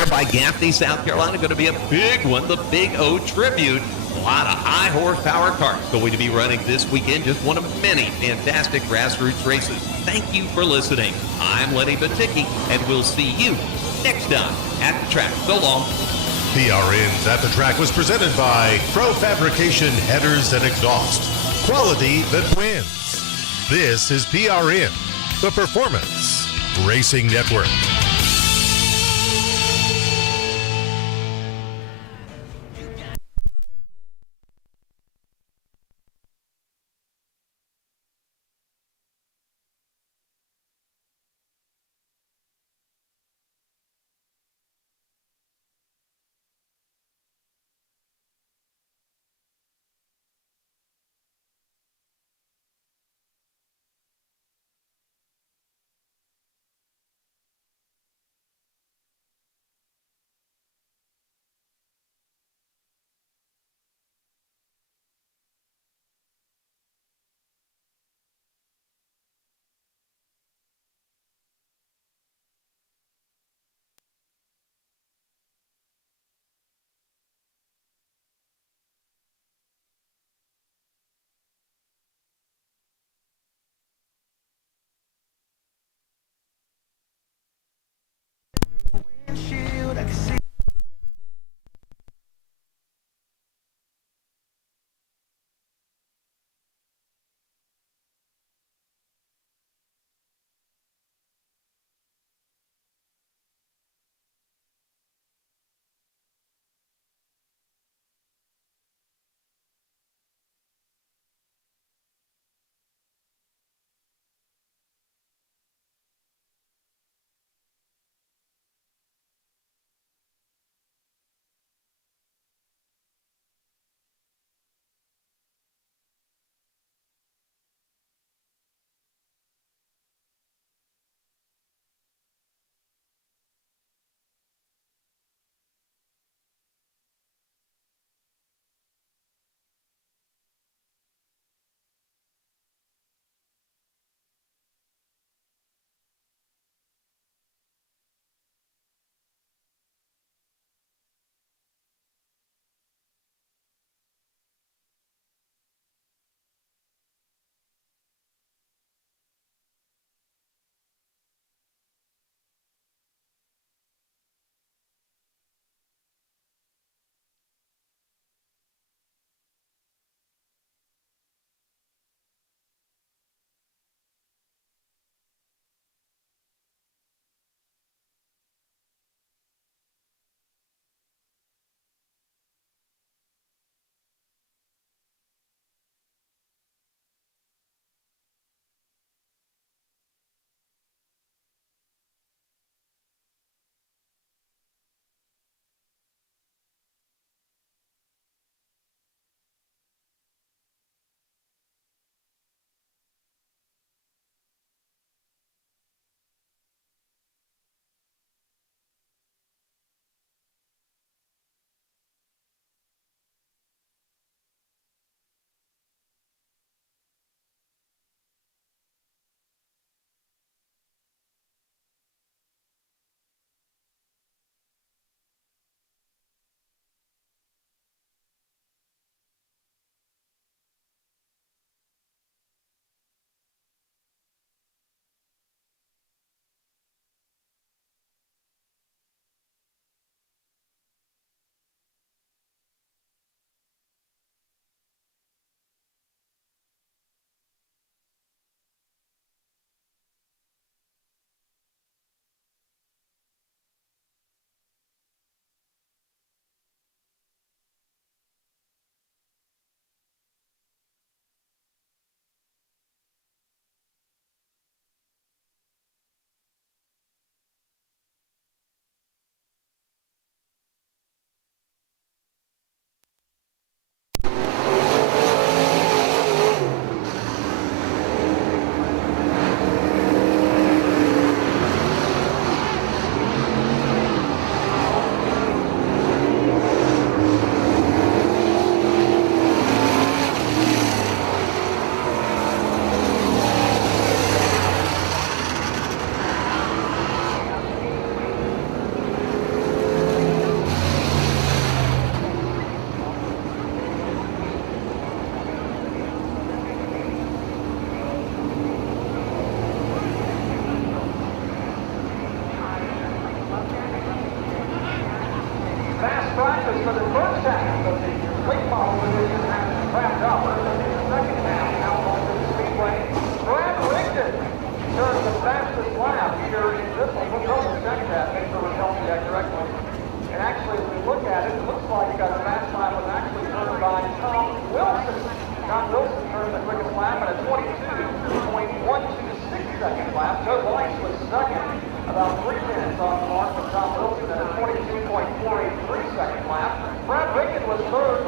By Gaffney, South Carolina, going to be a big one, the Big O Tribute. A lot of high horsepower cars going to be running this weekend. Just one of many fantastic grassroots races. Thank you for listening. I'm Lenny Baticki, and we'll see you next time at the track. So long. PRNs at the Track was presented by Pro Fabrication Headers and Exhaust. Quality that wins. This is PRN, the Performance Racing Network. Scott Wilson turned the quickest lap at a 22.126 second lap. Joe Weiss was second, about 3 minutes off the mark from Tom Wilson at a 22.483 second lap. Brad Rickett was third,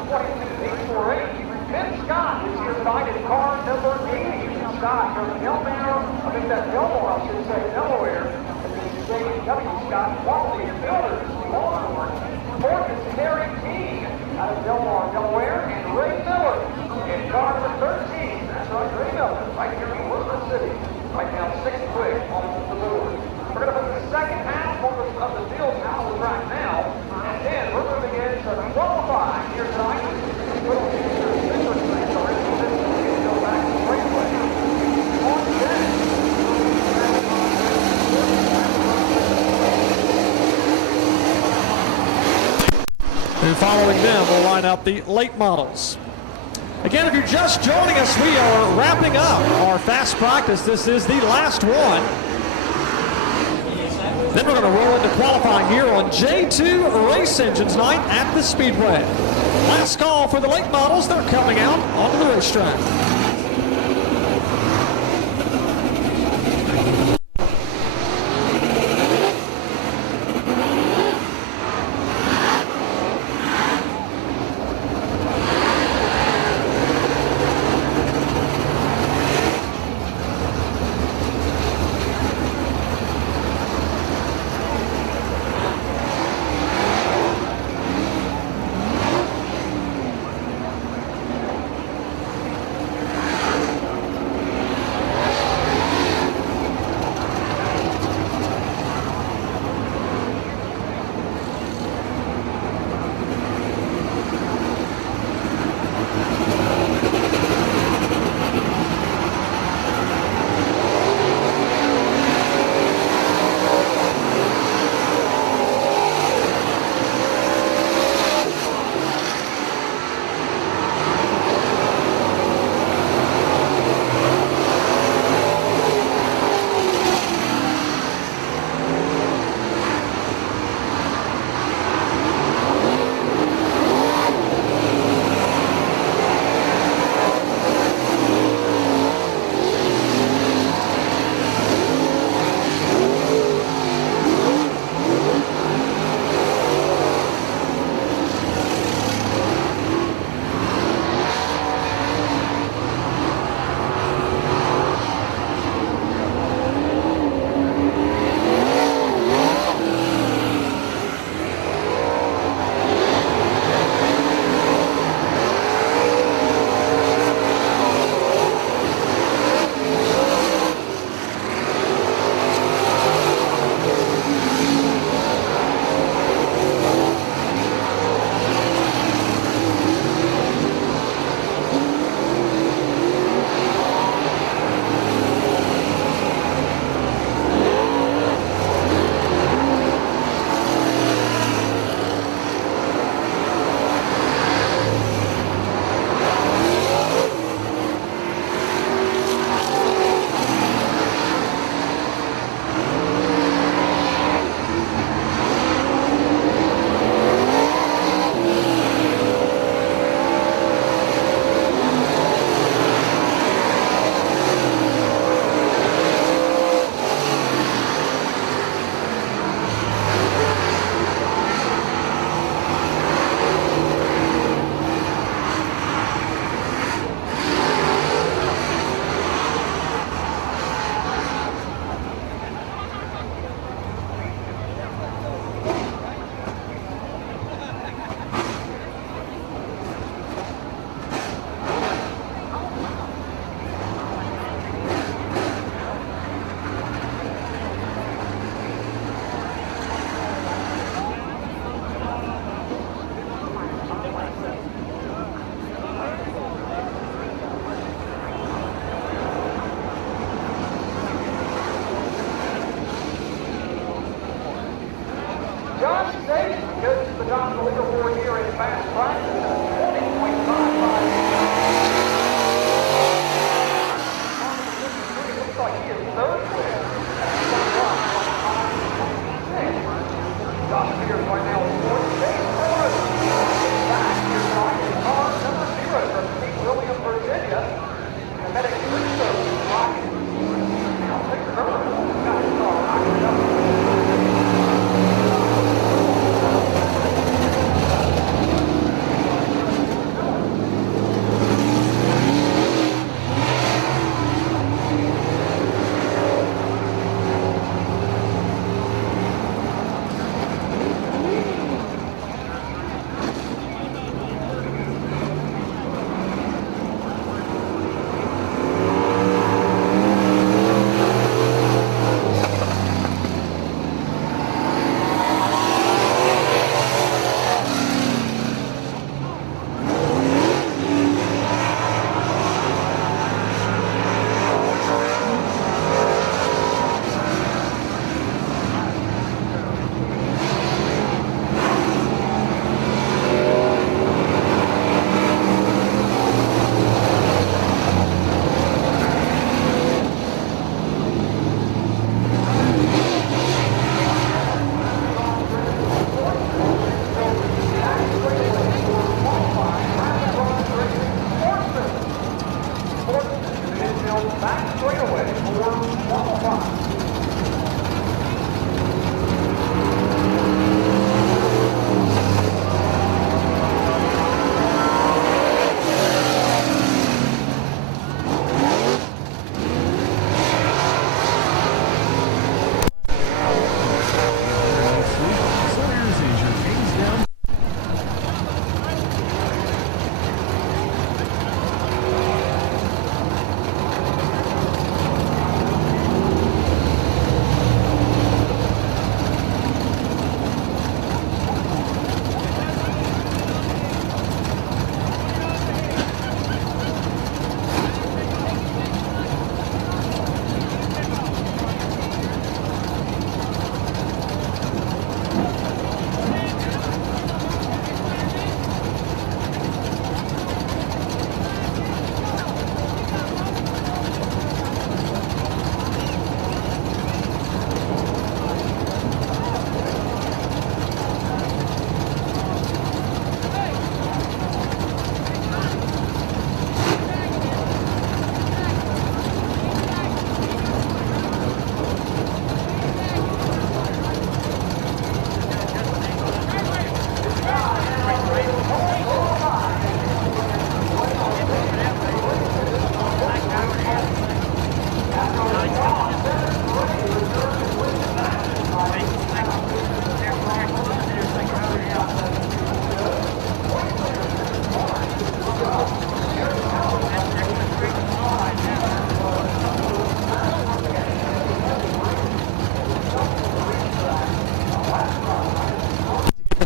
22.848. Ben Scott is here fighting car number 80. Scott from Delmar, I think that's Delmar, I should say, Delaware. W. Scott Quality Builders, Longhorn. Fourth is Terry King out of Delmar, Delaware, and Ray Miller in car number 13. That's right, Ray Miller, right here in Elizabeth City. Right now, 6th quick on the board. We're going to put the second half of the field out on the track now, and then we're moving into qualifying here tonight. And following them, we'll line up the late models. Again, if you're just joining us, we are wrapping up our fast practice. This is the last one. Then we're going to roll into qualifying here on J2 Race Engines Night at the Speedway. Last call for the late models. They're coming out onto the racetrack.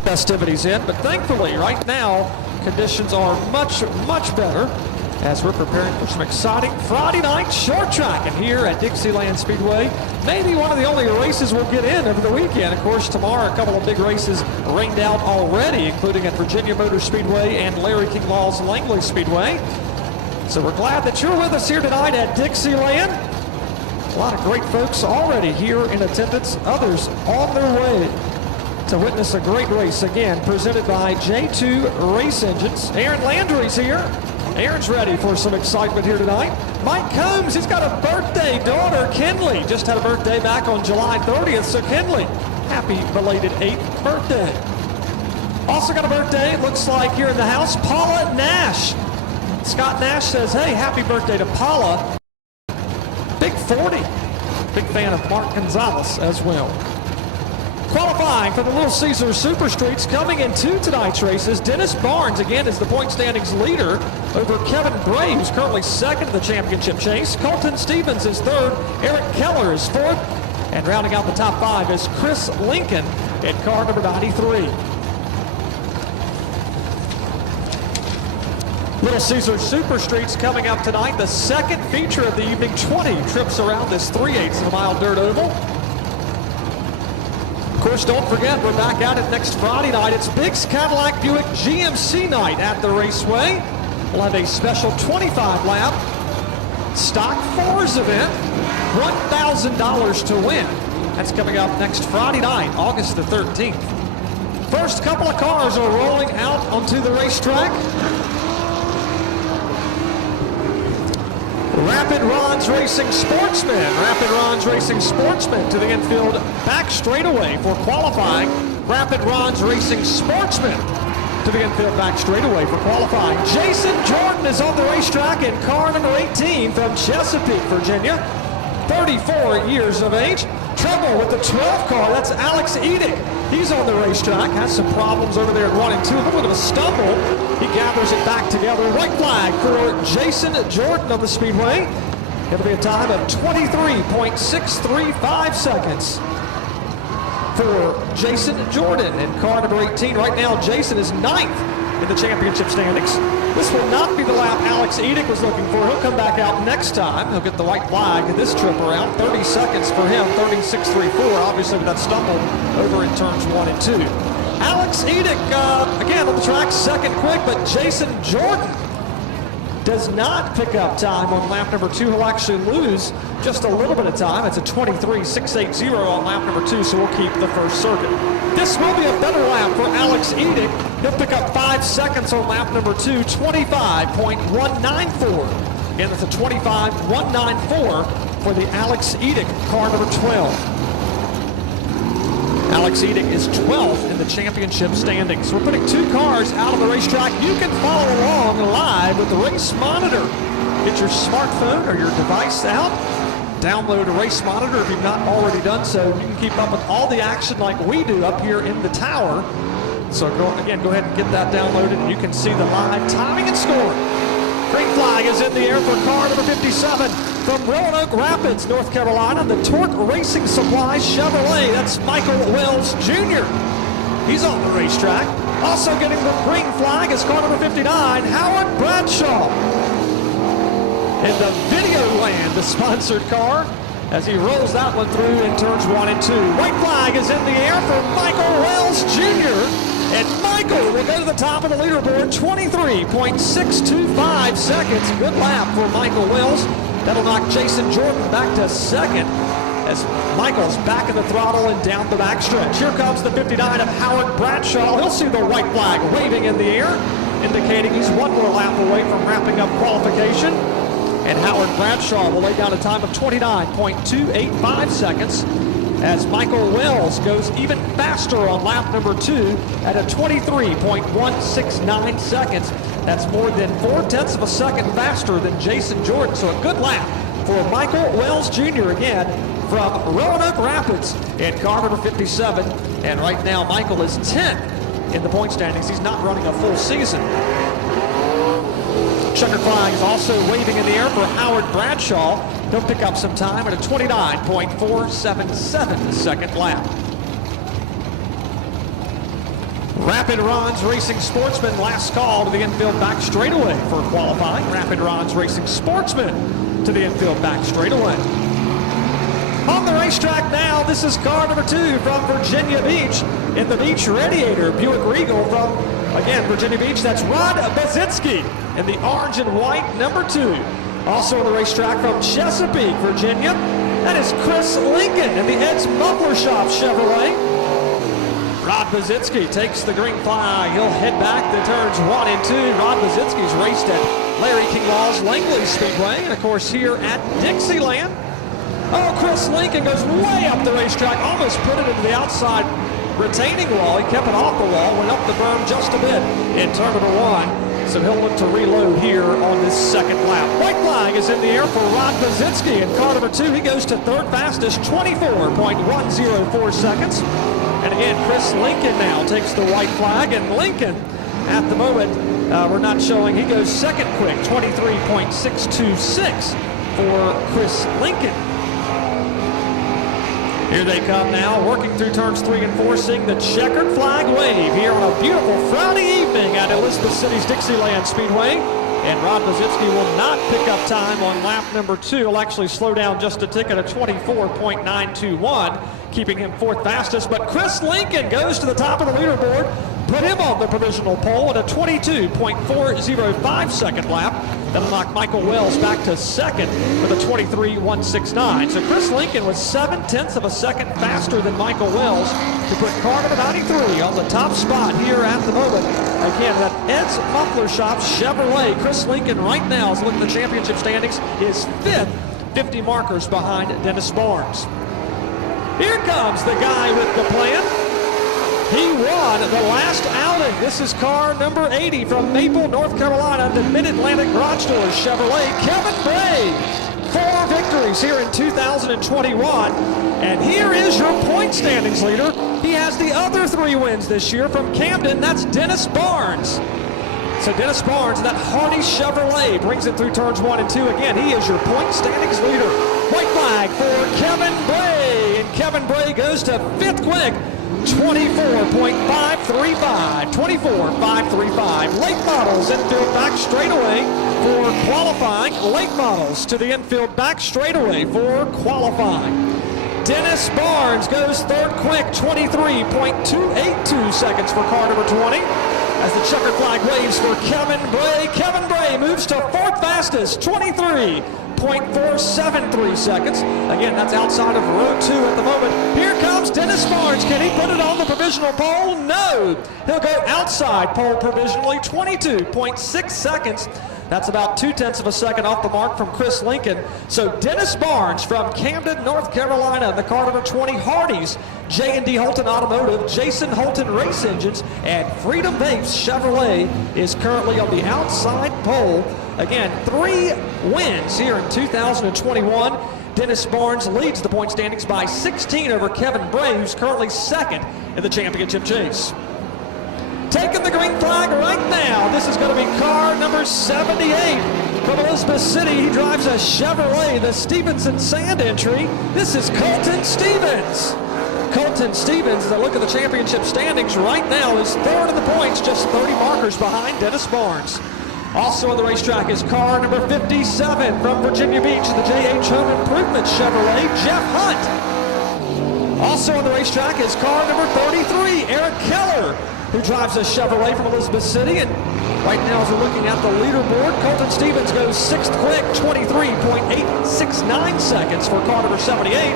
festivities in. But thankfully, right now, conditions are much, much better as we're preparing for some exciting Friday night short tracking here at Dixieland Speedway. Maybe one of the only races we'll get in over the weekend. Of course, tomorrow a couple of big races rained out already, including at Virginia Motor Speedway and Larry King Law's Langley Speedway. So we're glad that you're with us here tonight at Dixieland. A lot of great folks already here in attendance, others on their way to witness a great race, again, presented by J2 Race Engines. Aaron Landry's here. Aaron's ready for some excitement here tonight. Mike Combs, he's got a birthday daughter, Kinley. Just had a birthday back on July 30th, so Kinley, happy belated 8th birthday. Also got a birthday, it looks like, here in the house, Paula Nash. Scott Nash says, hey, happy birthday to Paula. Big 40. Big fan of Mark Gonzalez as well. Qualifying for the Little Caesar Super Streets coming into tonight's races. Dennis Barnes, again, is the point standings leader over Kevin Bray, who's currently second in the championship chase. Colton Stevens is third. Eric Keller is fourth. And rounding out the top 5 is Chris Lincoln in car number 93. Little Caesar Super Streets coming up tonight. The second feature of the evening, 20 trips around this 3/8 of a mile dirt oval. Of course, don't forget, we're back at it next Friday night. It's Biggs Cadillac Buick GMC night at the Raceway. We'll have a special 25-lap Stock 4s event, $1,000 to win. That's coming up next Friday night, August the 13th. First couple of cars are rolling out onto the racetrack. Rapid Ron's Racing Sportsman. Rapid Ron's Racing Sportsman to the infield back straightaway for qualifying. Rapid Ron's Racing Sportsman to the infield back straightaway for qualifying. Jason Jordan is on the racetrack in car number 18 from Chesapeake, Virginia. 34 years of age. Trouble with the 12 car. That's Alex Edick. He's on the racetrack. Has some problems over there at 1 and 2. A little bit of a stumble. He gathers it back together. White flag for Jason Jordan on the speedway. It'll be a time of 23.635 seconds for Jason Jordan in car number 18. Right now, Jason is 9th in the championship standings. This will not be the lap Alex Edick was looking for. He'll come back out next time. He'll get the white flag this trip around. 30 seconds for him, 36.34. Obviously with that stumble over in turns 1 and 2. Alex Edick, again on the track, second quick, but Jason Jordan does not pick up time on lap number 2. He'll actually lose just a little bit of time. It's a 23.680 on lap number 2, so we'll keep the first circuit. This will be a better lap for Alex Edick. He'll pick up 5 seconds on lap number 2, 25.194. Again, that's a 25.194 for the Alex Edick, car number 12. Alex Edick is 12th in the championship standings. We're putting 2 cars out on the racetrack. You can follow along live with the Race Monitor. Get your smartphone or your device out. Download a Race Monitor if you've not already done so. You can keep up with all the action like we do up here in the tower. So go ahead and get that downloaded and you can see the live timing and scoring. Green flag is in the air for car number 57 from Roanoke Rapids, North Carolina, the Torque Racing Supply Chevrolet. That's Michael Wells Jr. He's on the racetrack. Also getting the green flag is car number 59, Howard Bradshaw. In the Videoland, the sponsored car, as he rolls that one through in turns 1 and 2. White flag is in the air for Michael Wells Jr. And Michael will go to the top of the leaderboard, 23.625 seconds. Good lap for Michael Wells. That'll knock Jason Jordan back to second as Michael's back in the throttle and down the backstretch. Here comes the 59 of Howard Bradshaw. He'll see the white flag waving in the air, indicating he's 1 more lap away from wrapping up qualification. And Howard Bradshaw will lay down a time of 29.285 seconds as Michael Wells goes even faster on lap number 2 at a 23.169 seconds. That's more than 0.4 of a second faster than Jason Jordan. So a good lap for Michael Wells Jr. again from Roanoke Rapids in car number 57. And right now, Michael is 10th in the point standings. He's not running a full season. Checker flag is also waving in the air for Howard Bradshaw. He'll pick up some time at a 29.477 second lap. Rapid Ron's Racing Sportsman, last call to the infield back straightaway for qualifying. Rapid Ron's Racing Sportsman to the infield back straightaway. On the racetrack now, this is car number 2 from Virginia Beach in the Beach Radiator Buick Regal from, again, Virginia Beach. That's Rod Bazitsky in the orange and white number 2. Also on the racetrack from Chesapeake, Virginia, that is Chris Lincoln in the Ed's Muffler Shop Chevrolet. Rod Bazitsky takes the green flag. He'll head back to turns 1 and 2. Rod Bazitsky's raced at Larry King Law's Langley Speedway, and of course here at Dixieland. Oh, Chris Lincoln goes way up the racetrack, almost put it into the outside retaining wall. He kept it off the wall, went up the berm just a bit in turn number 1. So he'll look to reload here on this second lap. White flag is in the air for Rod Bazitsky in car number 2. He goes to third fastest, 24.104 seconds. And again, Chris Lincoln now takes the white flag, and Lincoln, at the moment, we're not showing, he goes second quick, 23.626 for Chris Lincoln. Here they come now, working through turns 3 and 4, seeing the checkered flag wave here on a beautiful Friday evening at Elizabeth City's Dixieland Speedway. And Rod Bazitsky will not pick up time on lap number 2. He'll actually slow down just a tick at a 24.921, keeping him fourth fastest. But Chris Lincoln goes to the top of the leaderboard, put him on the provisional pole at a 22.405 second lap. That'll knock Michael Wells back to second with a 23.169. So Chris Lincoln was 0.7 of a second faster than Michael Wells to put car number 93 on the top spot here at the moment. Again, that Ed's Muffler Shop Chevrolet. Chris Lincoln right now is looking at the championship standings, is 5th, 50 markers behind Dennis Barnes. Here comes the guy with the plan. He won the last outing. This is car number 80 from Maple, North Carolina, the Mid-Atlantic Garage Doors Chevrolet, Kevin Bray. 4 victories here in 2021. And here is your point standings leader. He has the other 3 wins this year from Camden. That's Dennis Barnes. So Dennis Barnes, that Hardy Chevrolet, brings it through turns 1 and 2. Again, he is your point standings leader. White flag for Kevin Bray. And Kevin Bray goes to 5th quick. 24.535, 24.535. Late models infield back straightaway for qualifying. Late models to the infield back straightaway for qualifying. Dennis Barnes goes third quick, 23.282 seconds for car number 20. As the checkered flag waves for Kevin Bray. Kevin Bray moves to fourth fastest, 23.473 seconds. Again, that's outside of row 2 at the moment. Here comes Dennis Barnes. Can he put it on the provisional pole? No. He'll go outside pole provisionally, 22.6 seconds. That's about 0.2 of a second off the mark from Chris Lincoln. So Dennis Barnes from Camden, North Carolina, in the car number 20 Hardee's, J&D Holton Automotive, Jason Holton Race Engines, and Freedom Vapes Chevrolet is currently on the outside pole. Again, 3 wins here in 2021. Dennis Barnes leads the point standings by 16 over Kevin Bray, who's currently second in the championship chase. Taking the green flag right now. This is going to be car number 78 from Elizabeth City. He drives a Chevrolet, the Stevenson Sand entry. This is Colton Stevens. Colton Stevens, as I look at the championship standings right now, is third in the points, just 30 markers behind Dennis Barnes. Also on the racetrack is car number 57 from Virginia Beach, the J.H. Home Improvement Chevrolet, Jeff Hunt. Also on the racetrack is car number 33, Eric Keller, who drives a Chevrolet from Elizabeth City. And right now, as we're looking at the leaderboard, Colton Stevens goes 6th quick, 23.869 seconds for car number 78.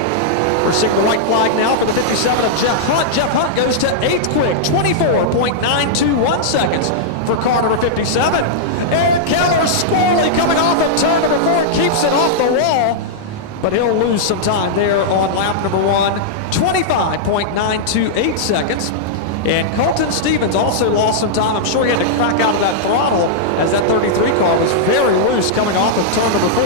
We're seeing the white flag now for the 57 of Jeff Hunt. Jeff Hunt goes to 8th quick, 24.921 seconds for car number 57. Eric Keller squarely coming off of turn number 4, keeps it off the wall, but he'll lose some time there on lap number 1, 25.928 seconds. And Colton Stevens also lost some time. I'm sure he had to crack out of that throttle as that 33 car was very loose coming off of turn number 4.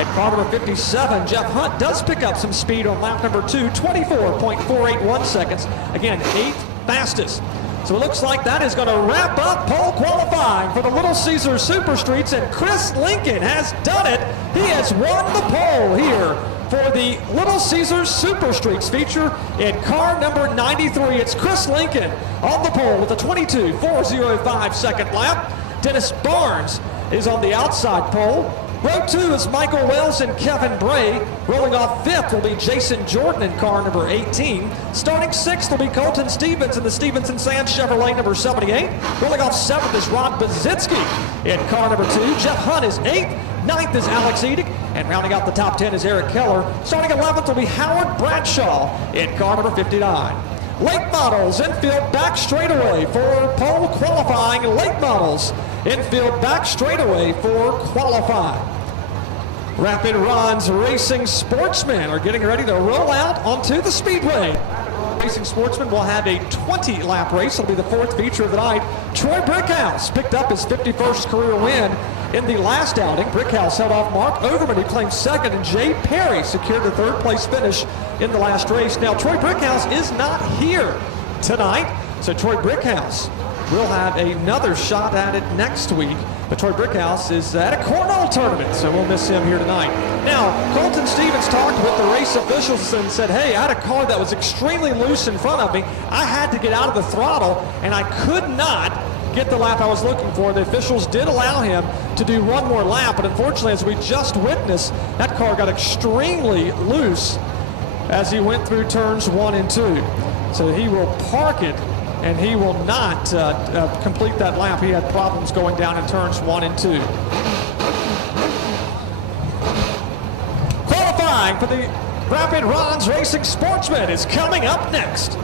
At car number 57, Jeff Hunt does pick up some speed on lap number 2, 24.481 seconds. Again, 8th fastest. So it looks like that is going to wrap up pole qualifying for the Little Caesars Super Streets, and Chris Lincoln has done it. He has won the pole here for the Little Caesars Super Streaks feature in car number 93. It's Chris Lincoln on the pole with a 22.405 second lap. Dennis Barnes is on the outside pole. Row 2 is Michael Wells and Kevin Bray. Rolling off 5th will be Jason Jordan in car number 18. Starting 6th will be Colton Stevens in the Stevenson Sands Chevrolet number 78. Rolling off 7th is Rod Bazitsky in car number 2. Jeff Hunt is 8th. 9th is Alex Edick. And rounding out the top 10 is Eric Keller. Starting 11th will be Howard Bradshaw in car number 59. Late models, infield back straightaway for pole qualifying. Late models, infield back straightaway for qualifying. Rapid Ron's Racing Sportsmen are getting ready to roll out onto the Speedway. Racing Sportsmen will have a 20-lap race. It'll be the 4th feature of the night. Troy Brickhouse picked up his 51st career win in the last outing. Brickhouse held off Mark Overman, who claimed 2nd, and Jay Perry secured the 3rd place finish in the last race. Now, Troy Brickhouse is not here tonight, so Troy Brickhouse will have another shot at it next week. But Troy Brickhouse is at a Cornell tournament, so we'll miss him here tonight. Now, Colton Stevens talked with the race officials and said, hey, I had a car that was extremely loose in front of me. I had to get out of the throttle, and I could not get the lap I was looking for. The officials did allow him to do one more lap, but unfortunately, as we just witnessed, that car got extremely loose as he went through turns 1 and 2. So he will park it, and he will not complete that lap. He had problems going down in turns 1 and 2. Qualifying for the Rapid Ron's Racing Sportsman is coming up next.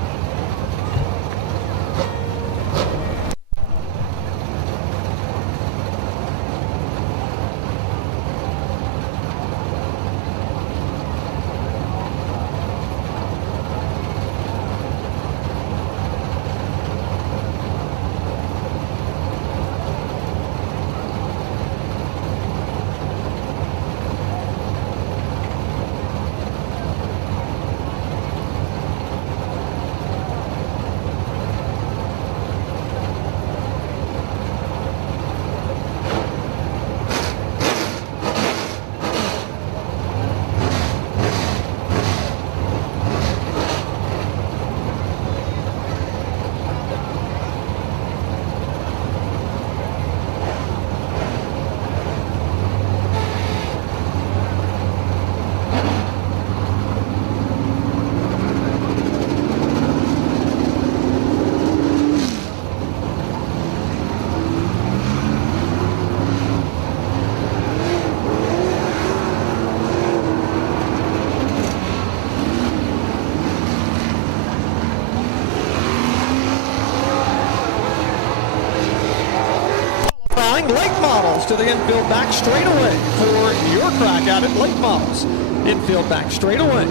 Late models to the infield back straightaway for your crack at it. Late models, infield back straightaway.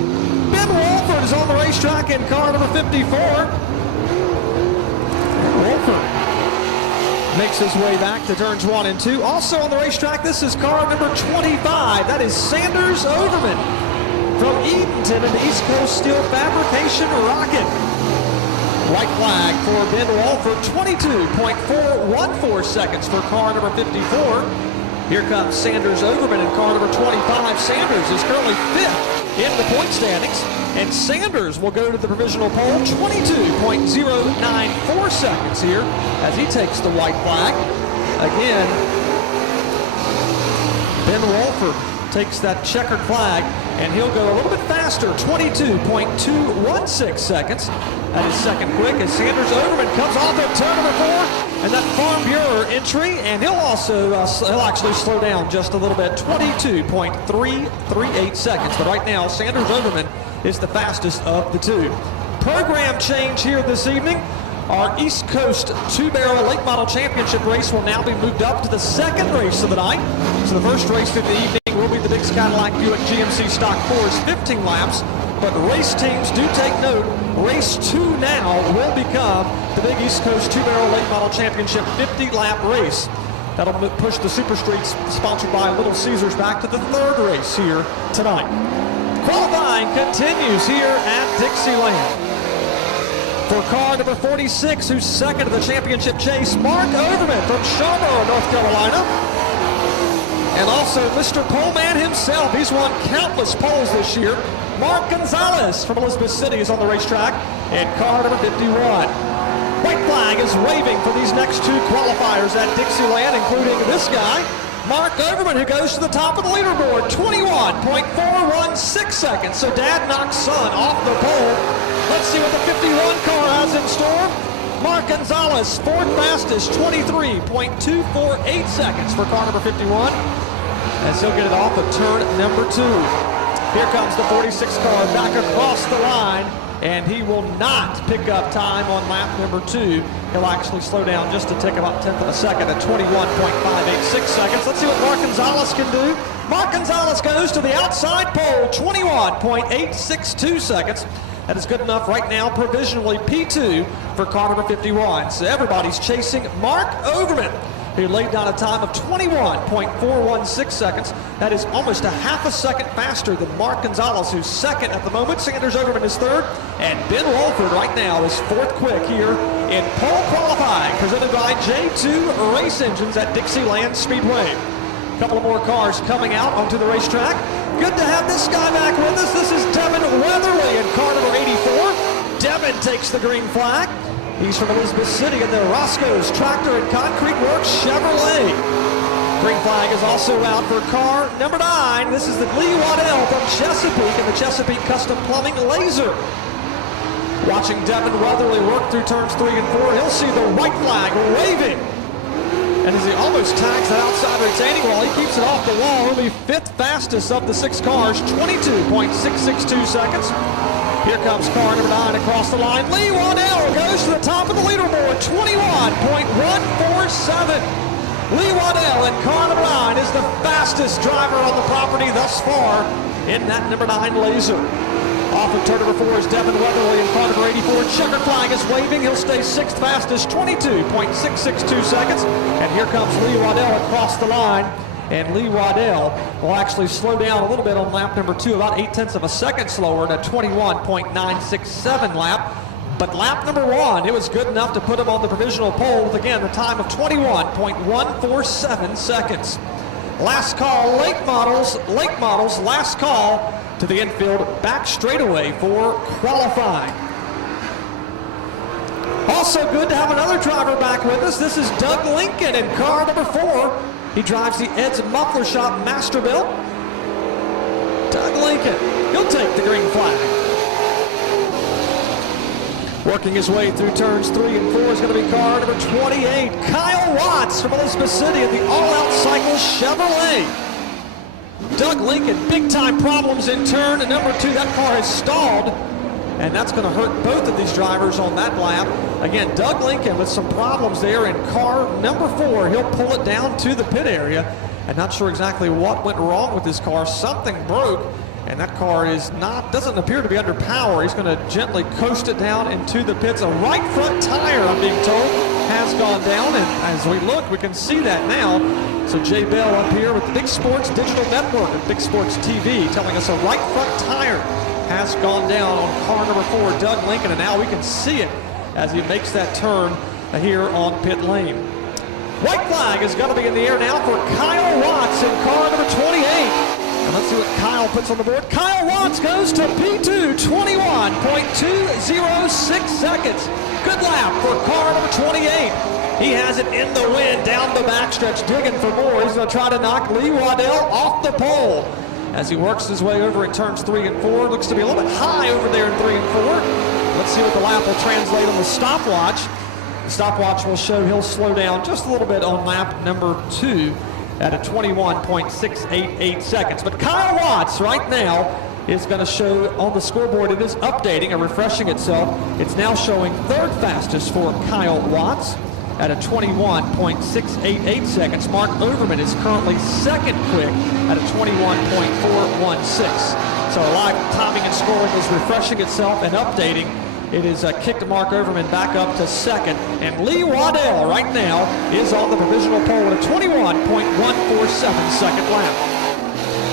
Ben Wolford is on the racetrack in car number 54. Wolford makes his way back to turns 1 and 2. Also on the racetrack, this is car number 25. That is Sanders Overman from Edenton in the East Coast Steel Fabrication Rocket. White flag for Ben Wolford, 22.414 seconds for car number 54. Here comes Sanders Overman in car number 25. Sanders is currently 5th in the point standings, and Sanders will go to the provisional pole, 22.094 seconds here as he takes the white flag. Again, Ben Wolford takes that checkered flag, and he'll go a little bit faster, 22.216 seconds at his second quick as Sanders Overman comes off at turn number 4 and that Farm Bureau entry, and he'll also he'll actually slow down just a little bit, 22.338 seconds. But right now, Sanders Overman is the fastest of the two. Program change here this evening. Our East Coast two-barrel late model championship race will now be moved up to the second race of the night. So the first race of the evening will be the Dix Cadillac Buick GMC Stock 4's 15 laps. But race teams do take note. Race 2 now will become the big East Coast two-barrel late model championship 50-lap race. That'll push the Super Streets sponsored by Little Caesars back to the third race here tonight. Qualifying continues here at Dixieland. For car number 46, who's second of the championship chase, Mark Overman from Charlotte, North Carolina. And also Mr. Poleman himself. He's won countless poles this year. Mark Gonzalez from Elizabeth City is on the racetrack in car number 51. White flag is waving for these next two qualifiers at Dixieland, including this guy, Mark Overman, who goes to the top of the leaderboard, 21.416 seconds. So Dad knocks son off the pole. Let's see what the 51 car has in store. Mark Gonzalez, fourth fastest, 23.248 seconds for car number 51. As he'll get it off of turn number 2. Here comes the 46 car back across the line, and he will not pick up time on lap number 2. He'll actually slow down just a tick, about 1/10 of a second at 21.586 seconds. Let's see what Mark Gonzalez can do. Mark Gonzalez goes to the outside pole, 21.862 seconds. That is good enough right now, provisionally P2 for car number 51. So everybody's chasing Mark Overman, who laid down a time of 21.416 seconds. That is almost a half a second faster than Mark Gonzalez, who's second at the moment. Sanders Overman is third, and Ben Walford right now is fourth quick here in pole qualifying, presented by J2 Race Engines at Dixieland Speedway. A couple of more cars coming out onto the racetrack. Good to have this guy back with us. This is Devin Weatherly in car number 84. Devin takes the green flag. He's from Elizabeth City in the Roscoe's Tractor and Concrete Works Chevrolet. Green flag is also out for car number 9. This is the Lee Waddell from Chesapeake in the Chesapeake Custom Plumbing Laser. Watching Devin Weatherly work through turns 3 and 4, he'll see the white flag waving. And as he almost tags the outside retaining wall, he keeps it off the wall. He'll be 5th fastest of the 6 cars, 22.662 seconds. Here comes car number 9 across the line. Lee Waddell goes to the top of the leaderboard, 21.147. Lee Waddell in car number 9 is the fastest driver on the property thus far in that number 9 Laser. Off of turn number 4 is Devin Weatherly in car number 84. Checker flag is waving. He'll stay 6th fastest, 22.662 seconds. And here comes Lee Waddell across the line. And Lee Waddell will actually slow down a little bit on lap number 2, about 0.8 of a second slower at a 21.967 lap. But lap number 1, it was good enough to put him on the provisional pole with, again, the time of 21.147 seconds. Last call, late models, last call to the infield back straightaway for qualifying. Also good to have another driver back with us. This is Doug Lincoln in car number 4. He drives the Ed's Muffler Shop Masterbuilt. Doug Lincoln, he'll take the green flag. Working his way through turns 3 and 4 is going to be car number 28, Kyle Watts from Elizabeth City in the All-Out Cycles Chevrolet. Doug Lincoln, big-time problems in turn number 2. That car has stalled, and that's going to hurt both of these drivers on that lap. Again, Doug Lincoln with some problems there in car number 4. He'll pull it down to the pit area. I'm not sure exactly what went wrong with his car. Something broke, and that car doesn't appear to be under power. He's going to gently coast it down into the pits. A right front tire, I'm being told, has gone down, and as we look, we can see that now. So Jay Bell up here with the Big Sports Digital Network and Big Sports TV telling us a right front tire has gone down on car number 4, Doug Lincoln, and now we can see it as he makes that turn here on pit lane. White flag is going to be in the air now for Kyle Watts in car number 28. And let's see what Kyle puts on the board. Kyle Watts goes to P2, 21.206 seconds. Good lap for car number 28. He has it in the wind down the backstretch, digging for more. He's going to try to knock Lee Waddell off the pole as he works his way over in turns 3 and 4. Looks to be a little bit high over there in 3 and 4. Let's see what the lap will translate on the stopwatch. The stopwatch will show he'll slow down just a little bit on lap number 2 at a 21.688 seconds. But Kyle Watts right now is going to show on the scoreboard. It is updating and refreshing itself. It's now showing 3rd fastest for Kyle Watts at a 21.688 seconds. Mark Overman is currently 2nd quick at a 21.416. So live timing and scoring is refreshing itself and updating. It has kicked Mark Overman back up to 2nd. And Lee Waddell right now is on the provisional pole at a 21.147 second lap.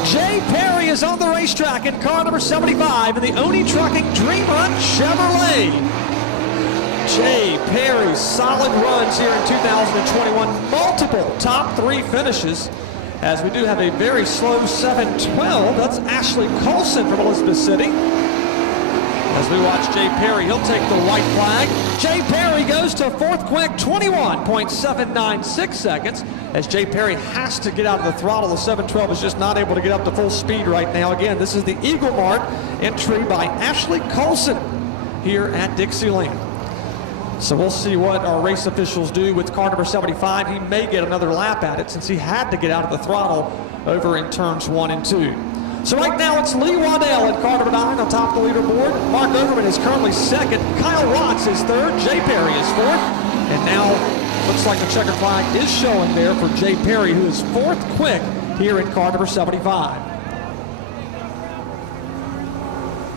Jay Perry is on the racetrack in car number 75 in the Oni Trucking Dream Run Chevrolet. Jay Perry, solid runs here in 2021, multiple top 3 finishes. as we do have a very slow 7:12. That's Ashley Colson from Elizabeth City. As we watch Jay Perry, he'll take the white flag. Jay Perry goes to fourth quick, 21.796 seconds. As Jay Perry has to get out of the throttle, the 712 is just not able to get up to full speed right now. Again, this is the Eagle Mark entry by Ashley Colson here at Dixieland. So we'll see what our race officials do with car number 75. He may get another lap at it since he had to get out of the throttle over in turns 1 and 2. So right now it's Lee Waddell in car number 9 on top of the leaderboard. Mark Overman is currently second. Kyle Watts is third. Jay Perry is fourth. And now looks like the checkered flag is showing there for Jay Perry, who is fourth quick here in car number 75.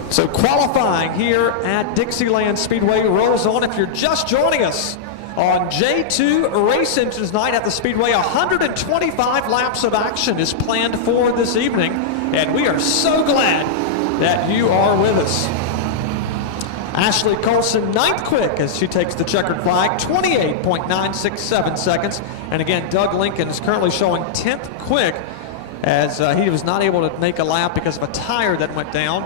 So qualifying here at Dixieland Speedway rolls on. If you're just joining us on J2 Race Engines Night at the Speedway, 125 laps of action is planned for this evening, and we are so glad that you are with us. Ashley Colson, 9th quick as she takes the checkered flag, 28.967 seconds. And again, Doug Lincoln is currently showing 10th quick as he was not able to make a lap because of a tire that went down.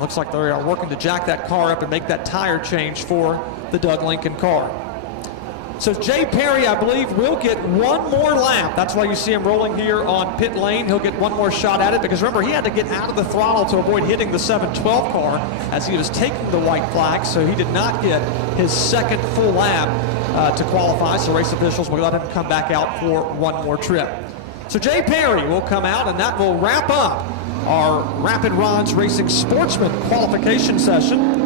Looks like they are working to jack that car up and make that tire change for the Doug Lincoln car. So Jay Perry, I believe, will get one more lap. That's why you see him rolling here on pit lane. He'll get one more shot at it because remember, he had to get out of the throttle to avoid hitting the 712 car as he was taking the white flag, so he did not get his second full lap to qualify. So race officials will let him come back out for one more trip. So Jay Perry will come out, and that will wrap up our Rapid Ron's Racing Sportsman qualification session.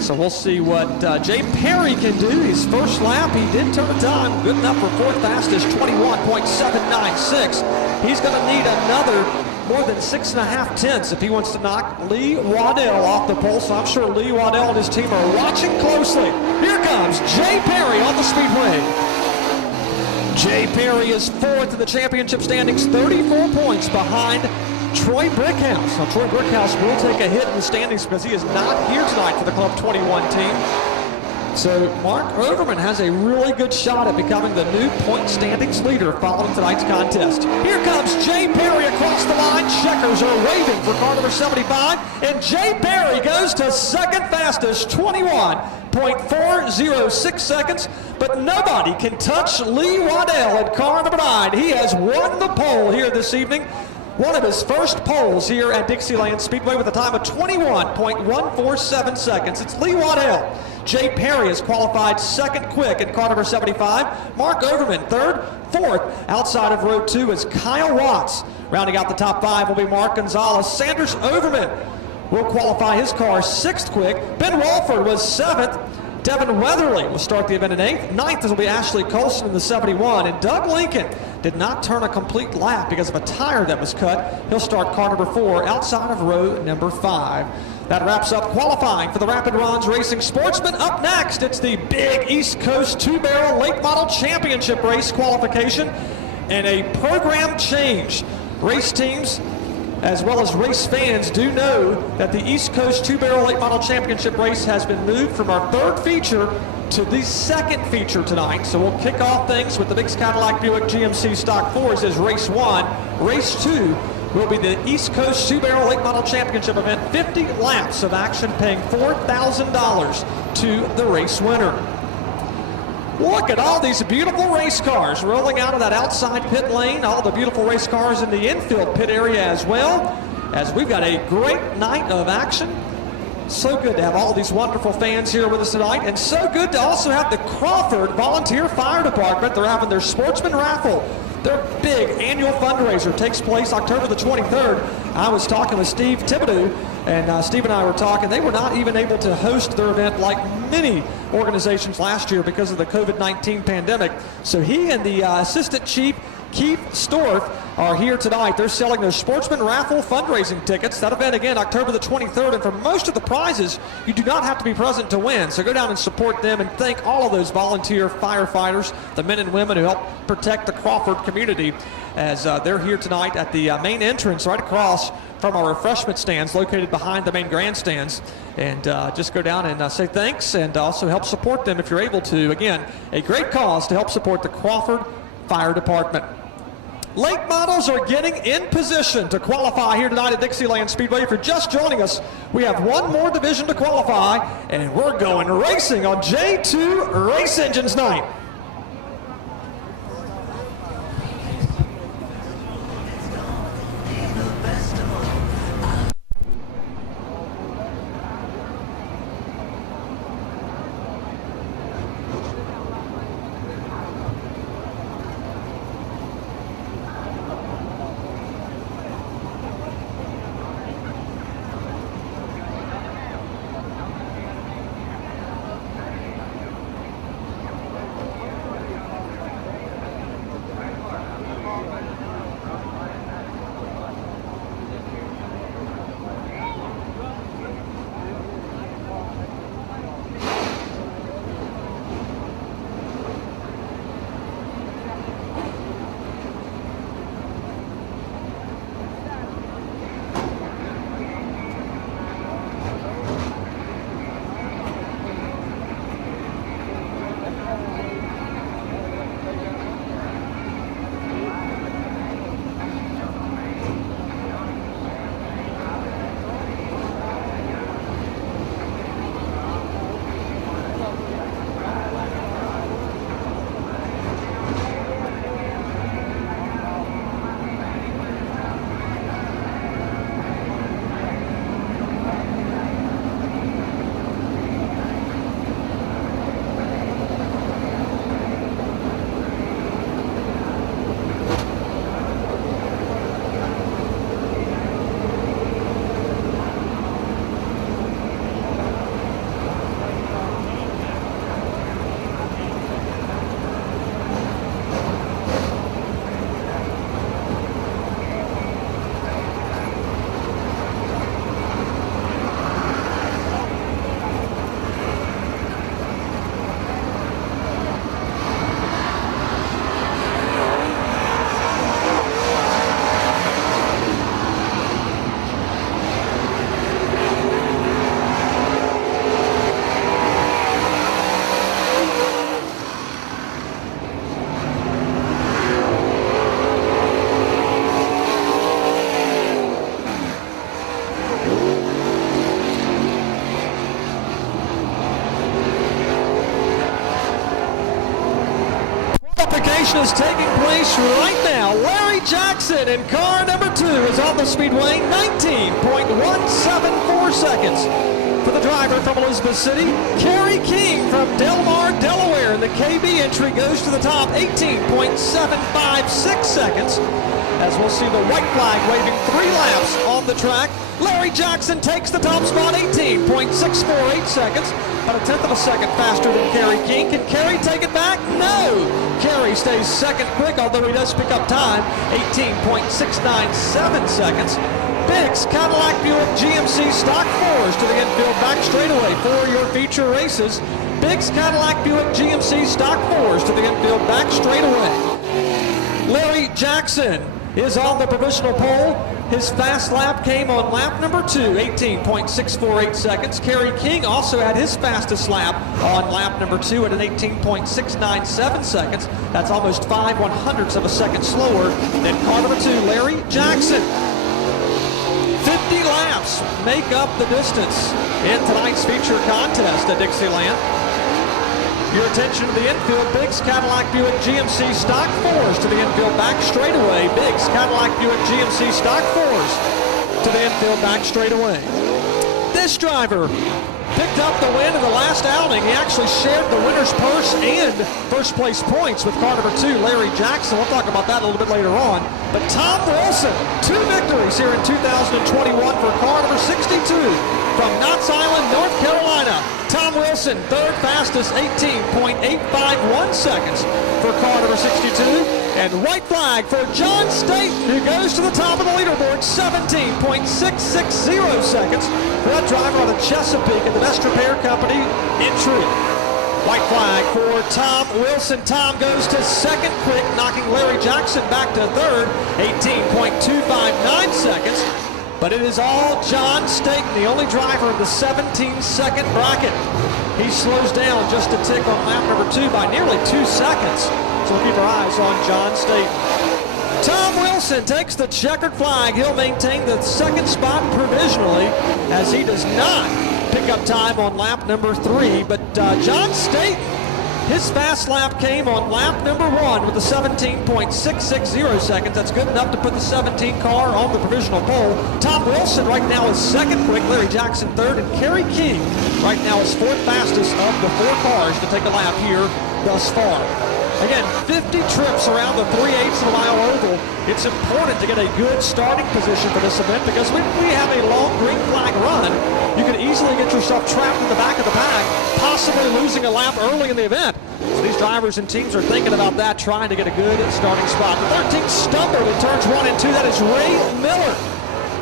So we'll see what Jay Perry can do. His first lap, he did turn a time. Good enough for fourth fastest, 21.796. He's going to need another more than 6.5 tenths if he wants to knock Lee Waddell off the pole. So I'm sure Lee Waddell and his team are watching closely. Here comes Jay Perry on the speedway. Jay Perry is fourth in the championship standings, 34 points behind Troy Brickhouse. Now, Troy Brickhouse will take a hit in the standings because he is not here tonight for the Club 21 team. So Mark Overman has a really good shot at becoming the new point standings leader following tonight's contest. Here comes Jay Perry across the line. Checkers are waving for car number 75. And Jay Perry goes to second fastest, 21.406 seconds. But nobody can touch Lee Waddell at car number 9. He has won the pole here this evening. One of his first poles here at Dixieland Speedway with a time of 21.147 seconds. It's Lee Waddell. Jay Perry is qualified second quick in car number 75. Mark Overman third. Fourth outside of row 2 is Kyle Watts. Rounding out the top 5 will be Mark Gonzalez. Sanders Overman will qualify his car sixth quick. Ben Walford was 7th. Devin Weatherly will start the event in 8th. 9th will be Ashley Colson in the 71. And Doug Lincoln did not turn a complete lap because of a tire that was cut. He'll start car number 4 outside of row number 5. That wraps up qualifying for the Rapid Ron's Racing Sportsman. Up next, it's the big East Coast two-barrel late model championship race qualification and a program change. Race teams as well as race fans do know that the East Coast two-barrel late model championship race has been moved from our third feature to the second feature tonight. So we'll kick off things with the Biggs Cadillac Buick GMC Stock 4s as race 1. Race 2 will be the East Coast two-barrel late model championship event. 50 laps of action paying $4,000 to the race winner. Look at all these beautiful race cars rolling out of that outside pit lane. All the beautiful race cars in the infield pit area as well, as we've got a great night of action. So good to have all these wonderful fans here with us tonight, and so good to also have the Crawford Volunteer Fire Department. They're having their Sportsman Raffle. Their big annual fundraiser takes place October the 23rd. I was talking with Steve Thibodeau, and Steve and I were talking. They were not even able to host their event like many organizations last year because of the COVID-19 pandemic. So he and the assistant chief, Keith Storff, are here tonight. They're selling their Sportsman Raffle fundraising tickets. That event again, October the 23rd. And for most of the prizes, you do not have to be present to win. So go down and support them and thank all of those volunteer firefighters, the men and women who help protect the Crawford community as they're here tonight at the main entrance right across from our refreshment stands located behind the main grandstands. And just go down and say thanks and also help support them if you're able to. Again, a great cause to help support the Crawford Fire Department. Late models are getting in position to qualify here tonight at Dixieland Speedway. If you're just joining us, we have one more division to qualify, and we're going racing on J2 Race Engines night. Is taking place right now. Larry Jackson in car number 2 is on the speedway, 19.174 seconds. For the driver from Elizabeth City, Kerry King from Del Mar, Delaware, and the KB entry goes to the top, 18.756 seconds. As we'll see the white flag waving 3 laps on the track. Larry Jackson takes the top spot, 18.648 seconds. About a tenth of a second faster than Kerry King. Can Kerry take it back? No! Kerry stays second quick, although he does pick up time, 18.697 seconds. Biggs Cadillac Buick GMC Stock 4s to the infield back straightaway for your feature races. Biggs Cadillac Buick GMC Stock 4s to the infield back straightaway. Larry Jackson is on the provisional pole. His fast lap came on lap number 2, 18.648 seconds. Kerry King also had his fastest lap on lap number 2 at an 18.697 seconds. That's almost 5/100ths of a second slower than car number 2, Larry Jackson. 50 laps make up the distance in tonight's feature contest at Dixieland. Your attention to the infield, Biggs Cadillac Buick GMC Stock 4s to the infield back straightaway. Biggs Cadillac Buick GMC Stock 4s to the infield back straightaway. This driver picked up the win in the last outing. He actually shared the winner's purse and first place points with car number 2, Larry Jackson. We'll talk about that a little bit later on. But Tom Wilson, 2 victories here in 2021 for car number 62 from Knott's Island, North Carolina. Tom Wilson, third fastest, 18.851 seconds for car number 62. And white flag for John Staten, who goes to the top of the leaderboard, 17.660 seconds for that driver out of Chesapeake in the Best Repair Company entry. White flag for Tom Wilson. Tom goes to second quick, knocking Larry Jackson back to third, 18.259 seconds. But it is all John Staten, the only driver in the 17-second bracket. He slows down just a tick on lap number 2 by nearly 2 seconds. So we'll keep our eyes on John Staten. Tom Wilson takes the checkered flag. He'll maintain the second spot provisionally as he does not pick up time on lap number 3. But John Staten, his fast lap came on lap number 1 with a 17.660 seconds. That's good enough to put the 17 car on the provisional pole. Tom Wilson right now is second quick, Larry Jackson third, and Kerry King right now is fourth fastest of the 4 cars to take a lap here thus far. Again, 50 trips around the 3/8 of a mile oval. It's important to get a good starting position for this event because when we have a long green flag run, you can easily get yourself trapped in the back of the pack, possibly losing a lap early in the event. So these drivers and teams are thinking about that, trying to get a good starting spot. The 13 stumbled in turns 1 and 2. That is Ray Miller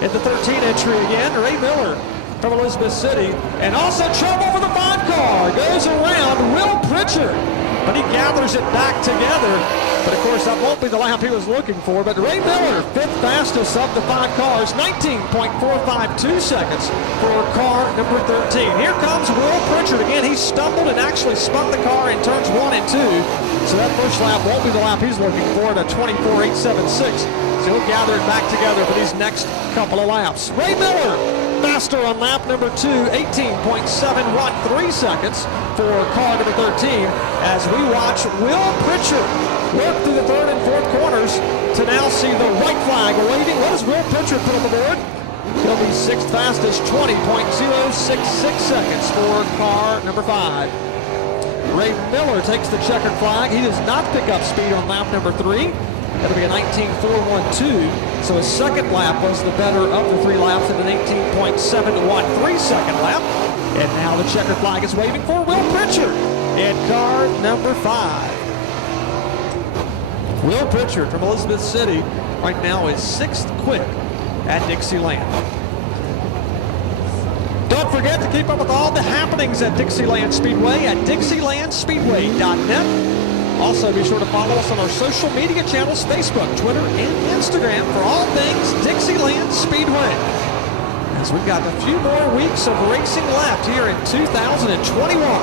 in the 13 entry again. Ray Miller from Elizabeth City. And also trouble for the 5 car. Goes around Will Pritchard, but he gathers it back together. But of course, that won't be the lap he was looking for. But Ray Miller, 5th fastest of the 5 cars, 19.452 seconds for car number 13. Here comes Will Pritchard again. He stumbled and actually spun the car in turns 1 and 2. So that first lap won't be the lap he's looking for at a 24.876. So he'll gather it back together for these next couple of laps. Ray Miller, faster on lap number 2, 18.713 seconds for car number 13 as we watch Will Pritchard work through the 3rd and 4th corners to now see the white flag waving. What does Will Pritchard put on the board? He'll be 6th fastest, 20.066 seconds for car number 5. Ray Miller takes the checkered flag. He does not pick up speed on lap number 3. That'll be a 19.412. So his second lap was the better of the 3 laps at an 18.713 second lap. And now the checkered flag is waving for Will Pritchard in car number 5. Will Pritchard from Elizabeth City right now is 6th quick at Dixieland. Don't forget to keep up with all the happenings at Dixieland Speedway at DixielandSpeedway.net. Also, be sure to follow us on our social media channels, Facebook, Twitter, and Instagram for all things Dixieland Speedway. As we've got a few more weeks of racing left here in 2021.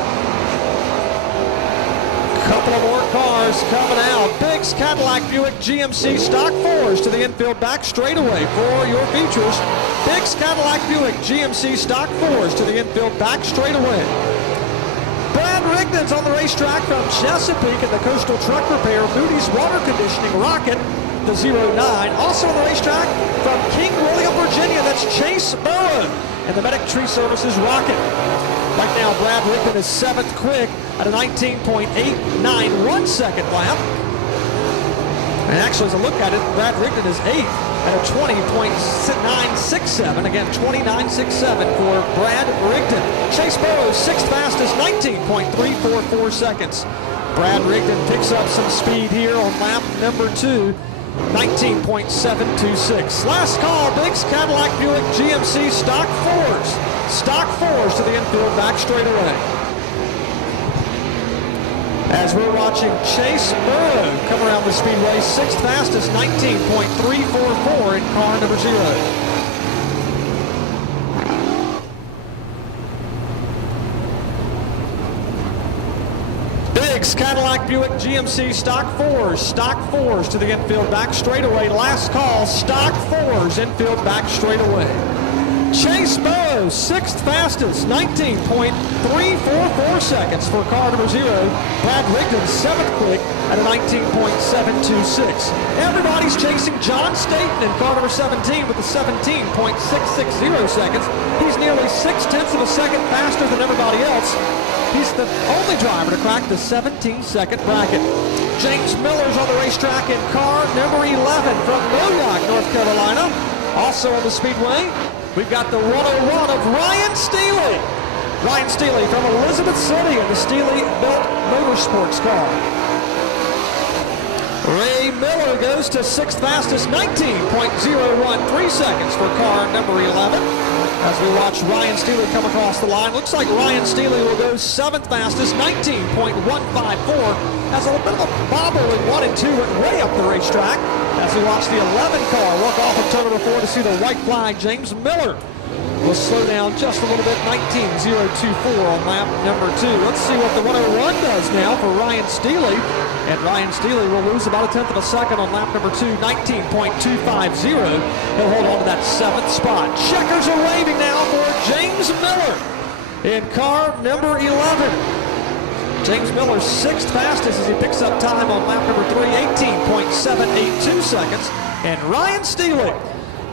Couple of more cars coming out. Biggs Cadillac Buick GMC Stock 4s to the infield back straightaway for your features. Biggs Cadillac Buick GMC Stock 4s to the infield back straightaway. Brad Rigdon's on the racetrack from Chesapeake at the Coastal Truck Repair Moody's Water Conditioning Rocket, the 09. Also on the racetrack from King William, Virginia, that's Chase Burrow and the Medic Tree Services Rocket. Right now, Brad Rigdon is 7th quick at a 19.891 second lap. And actually, as I look at it, Brad Rigdon is 8th at a 20.967. Again, 29.67 for Brad Rigdon. Chase Burrow, 6th fastest, 19.344 seconds. Brad Rigdon picks up some speed here on lap number 2, 19.726. Last call, Biggs Cadillac Buick GMC Stock 4s. Stock 4s to the infield back straightaway. As we're watching Chase Burrow come around the speedway, 6th fastest, 19.344 in car number 0. Biggs Cadillac Buick GMC Stock 4s. Stock 4s to the infield back straightaway. Last call, Stock 4s infield back straightaway. Chase Burrow, 6th fastest, 19.344 seconds for car number 0. Brad Rigdon, 7th quick at a 19.726. Everybody's chasing John Staten in car number 17 with a 17.660 seconds. He's nearly 6/10 of a second faster than everybody else. He's the only driver to crack the 17-second bracket. James Miller's on the racetrack in car number 11 from Moyock, North Carolina. Also on the speedway, we've got the 101 of Ryan Steely. Ryan Steely from Elizabeth City in the Steely-built motorsports car. Ray Miller goes to 6th fastest, 19.013 seconds for car number 11. As we watch Ryan Steely come across the line, looks like Ryan Steely will go 7th fastest, 19.154. Has a little bit of a bobble in 1 and 2, went way up the racetrack. As we watch the 11 car walk off of turn number 4 to see the white flag, James Miller will slow down just a little bit, 19.024 on lap number 2. Let's see what the 101 does now for Ryan Steely. And Ryan Steely will lose about a tenth of a second on lap number 2, 19.250. He'll hold on to that 7th spot. Checkers are waving now for James Miller in car number 11. James Miller's 6th fastest as he picks up time on lap number 3, 18.782 seconds. And Ryan Steely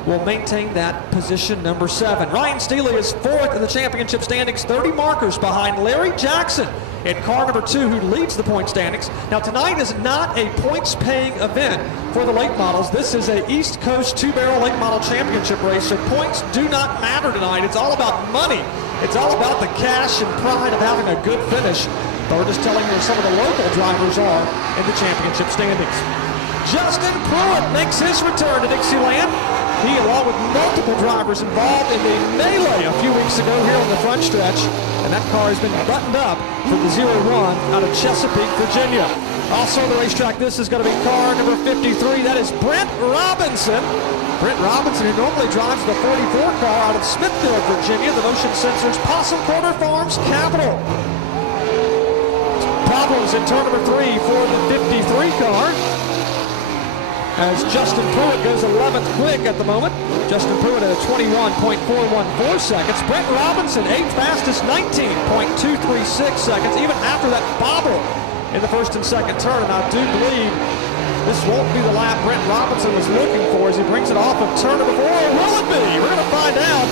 will maintain that position number 7. Ryan Steely is 4th in the championship standings, 30 markers behind Larry Jackson in car number 2, who leads the point standings. Now tonight is not a points-paying event for the late models. This is a East Coast 2-barrel late model championship race, so points do not matter tonight. It's all about money. It's all about the cash and pride of having a good finish. But we're just telling you where some of the local drivers are in the championship standings. Justin Pruitt makes his return to Dixieland. He, along with multiple drivers involved in the melee a few weeks ago here on the front stretch, and that car has been buttoned up for the 0-1 out of Chesapeake, Virginia. Also on the racetrack, this is going to be car number 53. That is Brent Robinson. Brent Robinson, who normally drives the 44 car out of Smithfield, Virginia, the Motion Sensors Possum Quarter Farms capital. Problems in turn number 3 for the 53 car, as Justin Pruitt goes 11th quick at the moment. Justin Pruitt at a 21.414 seconds. Brent Robinson, 8th fastest, 19.236 seconds, even after that bobble in the first and second turn. And I do believe this won't be the lap Brent Robinson was looking for as he brings it off of turn number 4. Will it be? We're going to find out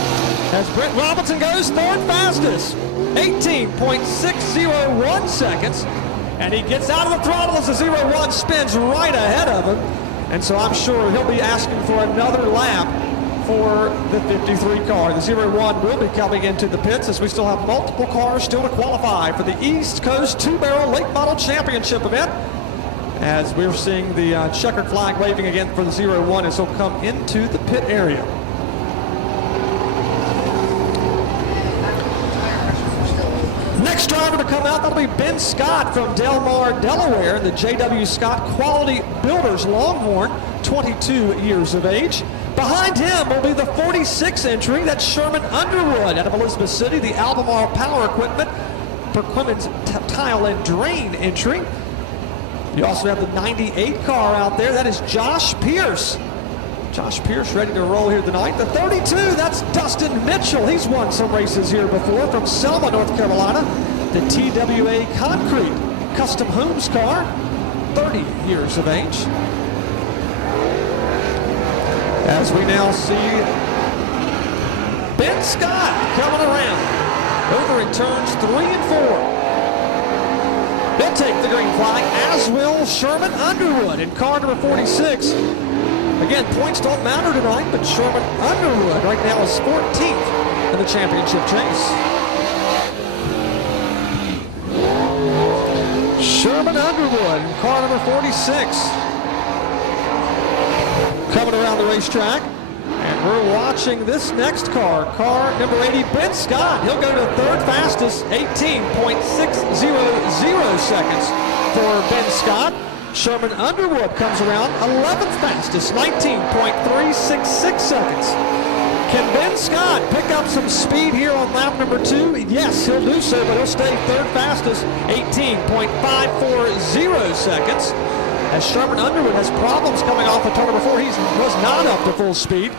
as Brent Robinson goes 3rd fastest, 18.601 seconds. And he gets out of the throttle as the 0-1 spins right ahead of him. And so I'm sure he'll be asking for another lap for the 53 car. The 0-1 will be coming into the pits as we still have multiple cars still to qualify for the East Coast 2-barrel late model championship event. As we're seeing the checkered flag waving again for the 0-1 as he'll come into the pit area. Next driver to come out, that'll be Ben Scott from Del Mar, Delaware, the J.W. Scott Quality Builders Longhorn, 22 years of age. Behind him will be the 46 entry, that's Sherman Underwood out of Elizabeth City, the Albemarle Power Equipment, Perquimans Tile and Drain entry. You also have the 98 car out there, that is Josh Pierce. Josh Pierce ready to roll here tonight. The 32, that's Dustin Mitchell. He's won some races here before from Selma, North Carolina. The TWA Concrete Custom Homes car, 30 years of age. As we now see Ben Scott coming around over in turns 3 and 4. They'll take the green flag, as will Sherman Underwood in car number 46. Again, points don't matter tonight, but Sherman Underwood right now is 14th in the championship chase. Sherman Underwood in car number 46. Coming around the racetrack. And we're watching this next car, car number 80, Ben Scott. He'll go to 3rd fastest, 18.600 seconds for Ben Scott. Sherman Underwood comes around 11th fastest, 19.366 seconds. Can Ben Scott pick up some speed here on lap number 2? Yes, he'll do so, but he'll stay 3rd fastest, 18.540 seconds. As Sherman Underwood has problems coming off of turn number 4, he was not up to full speed.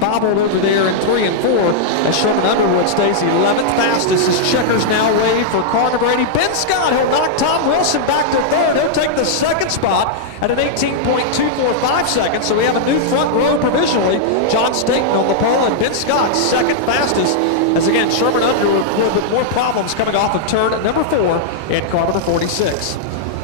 Bobbled over there in 3 and 4 as Sherman Underwood stays 11th fastest. His checkers now wave for car number 80. Ben Scott, he'll knock Tom Wilson back to 3rd. He'll take the 2nd spot at an 18.245 seconds. So we have a new front row provisionally. John Staten on the pole and Ben Scott 2nd fastest. As again, Sherman Underwood with more problems coming off of turn number 4 in car number 46.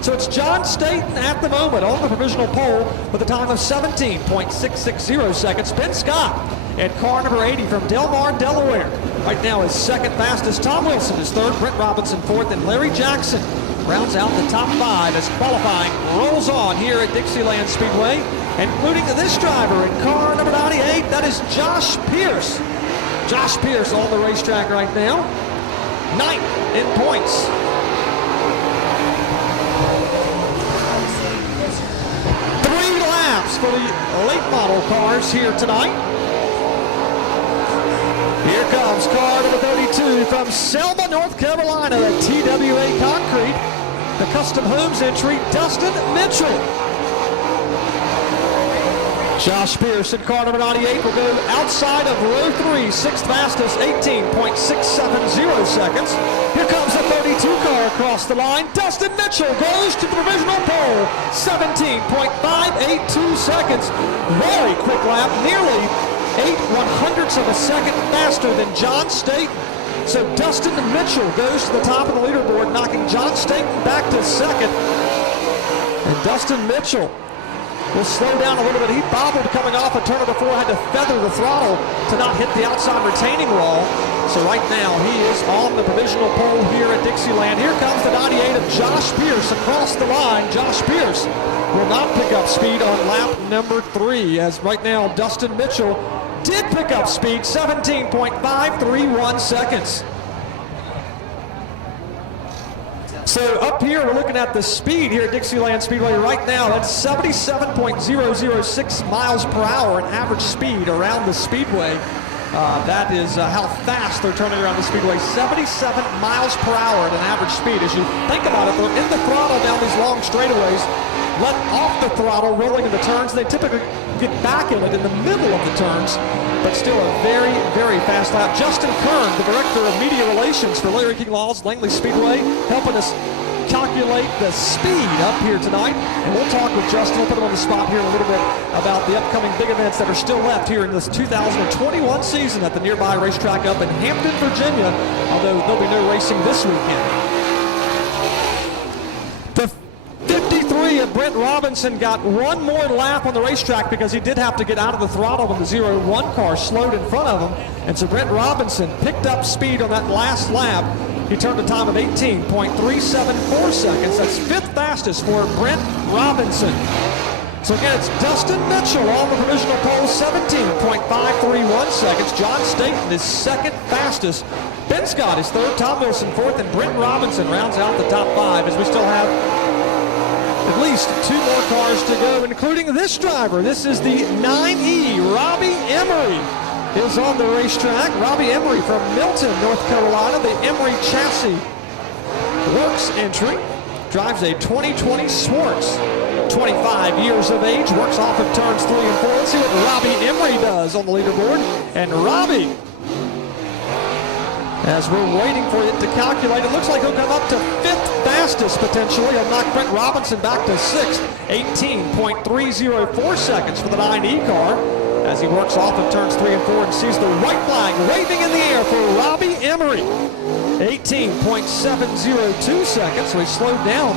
So it's John Staten at the moment on the provisional pole with a time of 17.660 seconds. Ben Scott at car number 80 from Del Mar, Delaware. Right now is 2nd fastest. Tom Wilson is 3rd, Brent Robinson 4th, and Larry Jackson rounds out the top 5 as qualifying rolls on here at Dixieland Speedway, including this driver in car number 98. That is Josh Pierce. Josh Pierce on the racetrack right now, 9th in points. For the late model cars here tonight. Here Here comes car number 32 from Selma, North Carolina, the TWA Concrete, the Custom Homes entry, Dustin Mitchell. Josh Pierce in car number 98 will go outside of row 3, sixth fastest, 18.670 seconds. Here comes the 32 car across the line. Dustin Mitchell goes to the provisional pole, 17.582 seconds. Very quick lap, nearly 8/100ths of a second faster than John Staten. So Dustin Mitchell goes to the top of the leaderboard, knocking John Staten back to second. And Dustin Mitchell will slow down a little bit. He bobbled coming off of turn number 4, had to feather the throttle to not hit the outside retaining wall. So right now he is on the provisional pole here at Dixieland. Here comes the 98 of Josh Pierce across the line. Josh Pierce will not pick up speed on lap number 3, as right now Dustin Mitchell did pick up speed, 17.531 seconds. So up here, we're looking at the speed here at Dixieland Speedway right now. That's 77.006 miles per hour, an average speed around the Speedway. That is how fast they're turning around the Speedway. 77 miles per hour at an average speed. As you think about it, they're in the throttle down these long straightaways, let off the throttle, rolling in the turns. They typically get back in it in the middle of the turns, but still a very, very fast lap. Justin Kern, the Director of Media Relations for Larry King Law's Langley Speedway, helping us calculate the speed up here tonight. And we'll talk with Justin. We'll put him on the spot here in a little bit about the upcoming big events that are still left here in this 2021 season at the nearby racetrack up in Hampton, Virginia, although there'll be no racing this weekend. The 53 of Brent Robinson got one more lap on the racetrack because he did have to get out of the throttle when the 01 car slowed in front of him. And so Brent Robinson picked up speed on that last lap. He turned a time of 18.374 seconds. That's fifth fastest for Brent Robinson. So again, it's Dustin Mitchell on the provisional pole, 17.531 seconds. John Staten is second fastest. Ben Scott is third, Tom Wilson fourth, and Brent Robinson rounds out the top 5 as we still have at least 2 more cars to go, including this driver. This is the 9E, Robbie Emery is on the racetrack. Robbie Emery from Milton, North Carolina, the Emery Chassis Works entry. Drives a 2020 Swartz. 25 years of age, works off of turns 3 and 4. Let's see what Robbie Emery does on the leaderboard. And Robbie, as we're waiting for it to calculate, it looks like he'll come up to 5th fastest potentially. He'll knock Brent Robinson back to 6th, 18.304 seconds for the 9E car as he works off of turns 3 and 4 and sees the white flag waving in the air for Robbie Emery. 18.702 seconds, so he slowed down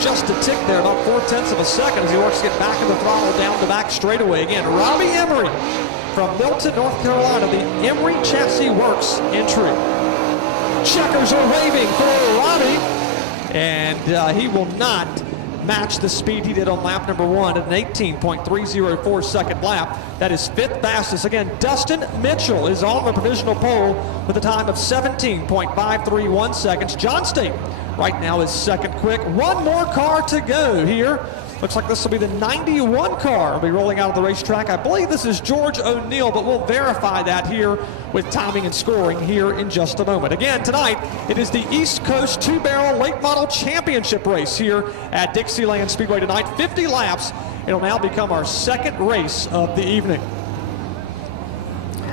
just a tick there, about 0.4 of a second as he works to get back in the throttle down the back straightaway. Again, Robbie Emery from Milton, North Carolina, the Emery Chassis Works entry. Checkers are waving for Robbie, and he will not match the speed he did on lap number 1 at an 18.304 second lap. That is 5th fastest. Again, Dustin Mitchell is on the provisional pole with a time of 17.531 seconds. John Staten right now is second quick. One more car to go here. Looks like this will be the 91 car. Will be rolling out of the racetrack. I believe this is George O'Neill, but we'll verify that here with timing and scoring here in just a moment. Again, tonight, it is the East Coast 2-Barrel Late Model Championship race here at Dixieland Speedway tonight. 50 laps. It'll now become our second race of the evening.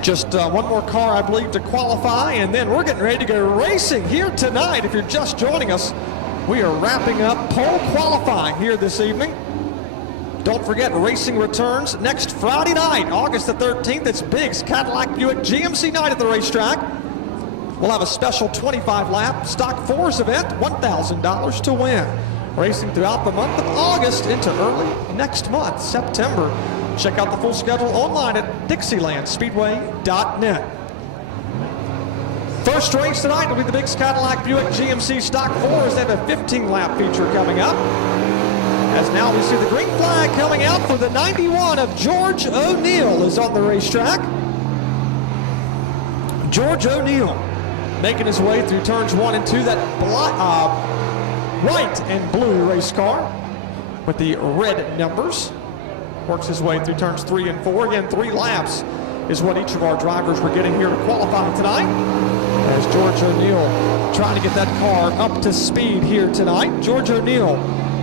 Just one more car, I believe, to qualify, and then we're getting ready to go racing here tonight. If you're just joining us, we are wrapping up pole qualifying here this evening. Don't forget, racing returns next Friday night, August the 13th. It's Biggs Cadillac Buick GMC night at the racetrack. We'll have a special 25-lap Stock 4s event, $1,000 to win. Racing throughout the month of August into early next month, September. Check out the full schedule online at DixielandSpeedway.net. First race tonight will be the Biggs Cadillac Buick GMC Stock 4s. They have a 15-lap feature coming up. As now we see the green flag coming out for the 91 of George O'Neill is on the racetrack. George O'Neill making his way through turns 1 and 2. That white and blue race car with the red numbers. Works his way through turns 3 and 4. Again, 3 laps is what each of our drivers were getting here to qualify tonight. As George O'Neill trying to get that car up to speed here tonight. George O'Neill,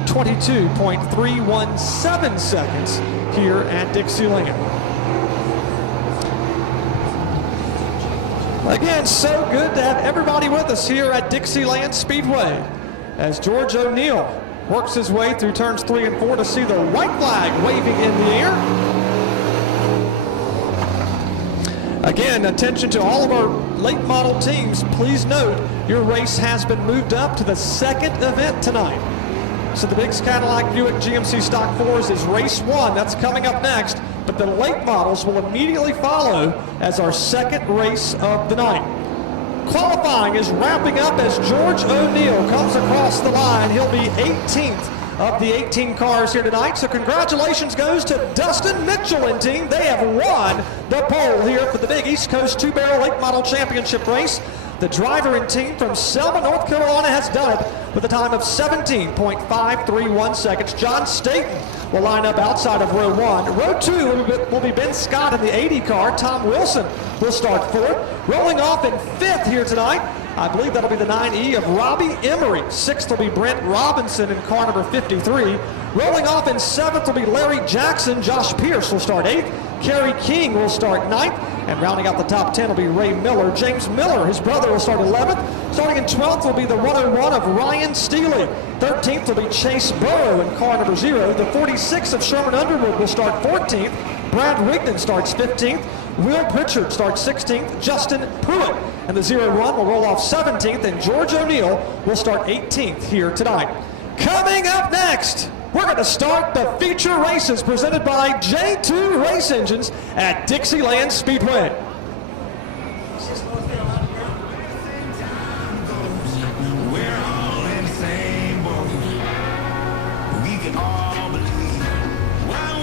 22.317 seconds here at Dixieland. Again, so good to have everybody with us here at Dixieland Speedway as George O'Neill works his way through turns 3 and 4 to see the white flag waving in the air. Again, attention to all of our late model teams. Please note your race has been moved up to the second event tonight. So the Biggs Cadillac Buick GMC Stock 4s is race 1. That's coming up next. But the late models will immediately follow as our second race of the night. Qualifying is wrapping up as George O'Neill comes across the line. He'll be 18th of the 18 cars here tonight. So congratulations goes to Dustin Mitchell and team. They have won the pole here for the Big East Coast 2-Barrel Late Model Championship race. The driver and team from Selma, North Carolina has done it with a time of 17.531 seconds. John Staten will line up outside of row 1. Row 2 will be Ben Scott in the 80 car. Tom Wilson will start 4th. Rolling off in 5th here tonight, I believe that'll be the 9E of Robbie Emery. 6th will be Brent Robinson in car number 53. Rolling off in 7th will be Larry Jackson. Josh Pierce will start 8th. Kerry King will start 9th. And rounding out the top 10 will be Ray Miller. James Miller, his brother, will start 11th. Starting in 12th will be the 101 of Ryan Steely. 13th will be Chase Burrow in car number 0. The 46 of Sherman Underwood will start 14th. Brad Rigdon starts 15th. Will Pritchard starts 16th. Justin Pruitt and the 01 will roll off 17th. And George O'Neill will start 18th here tonight. Coming up next, we're going to start the feature races presented by J2 Race Engines at Dixieland Speedway. We're all in the same boat. We can all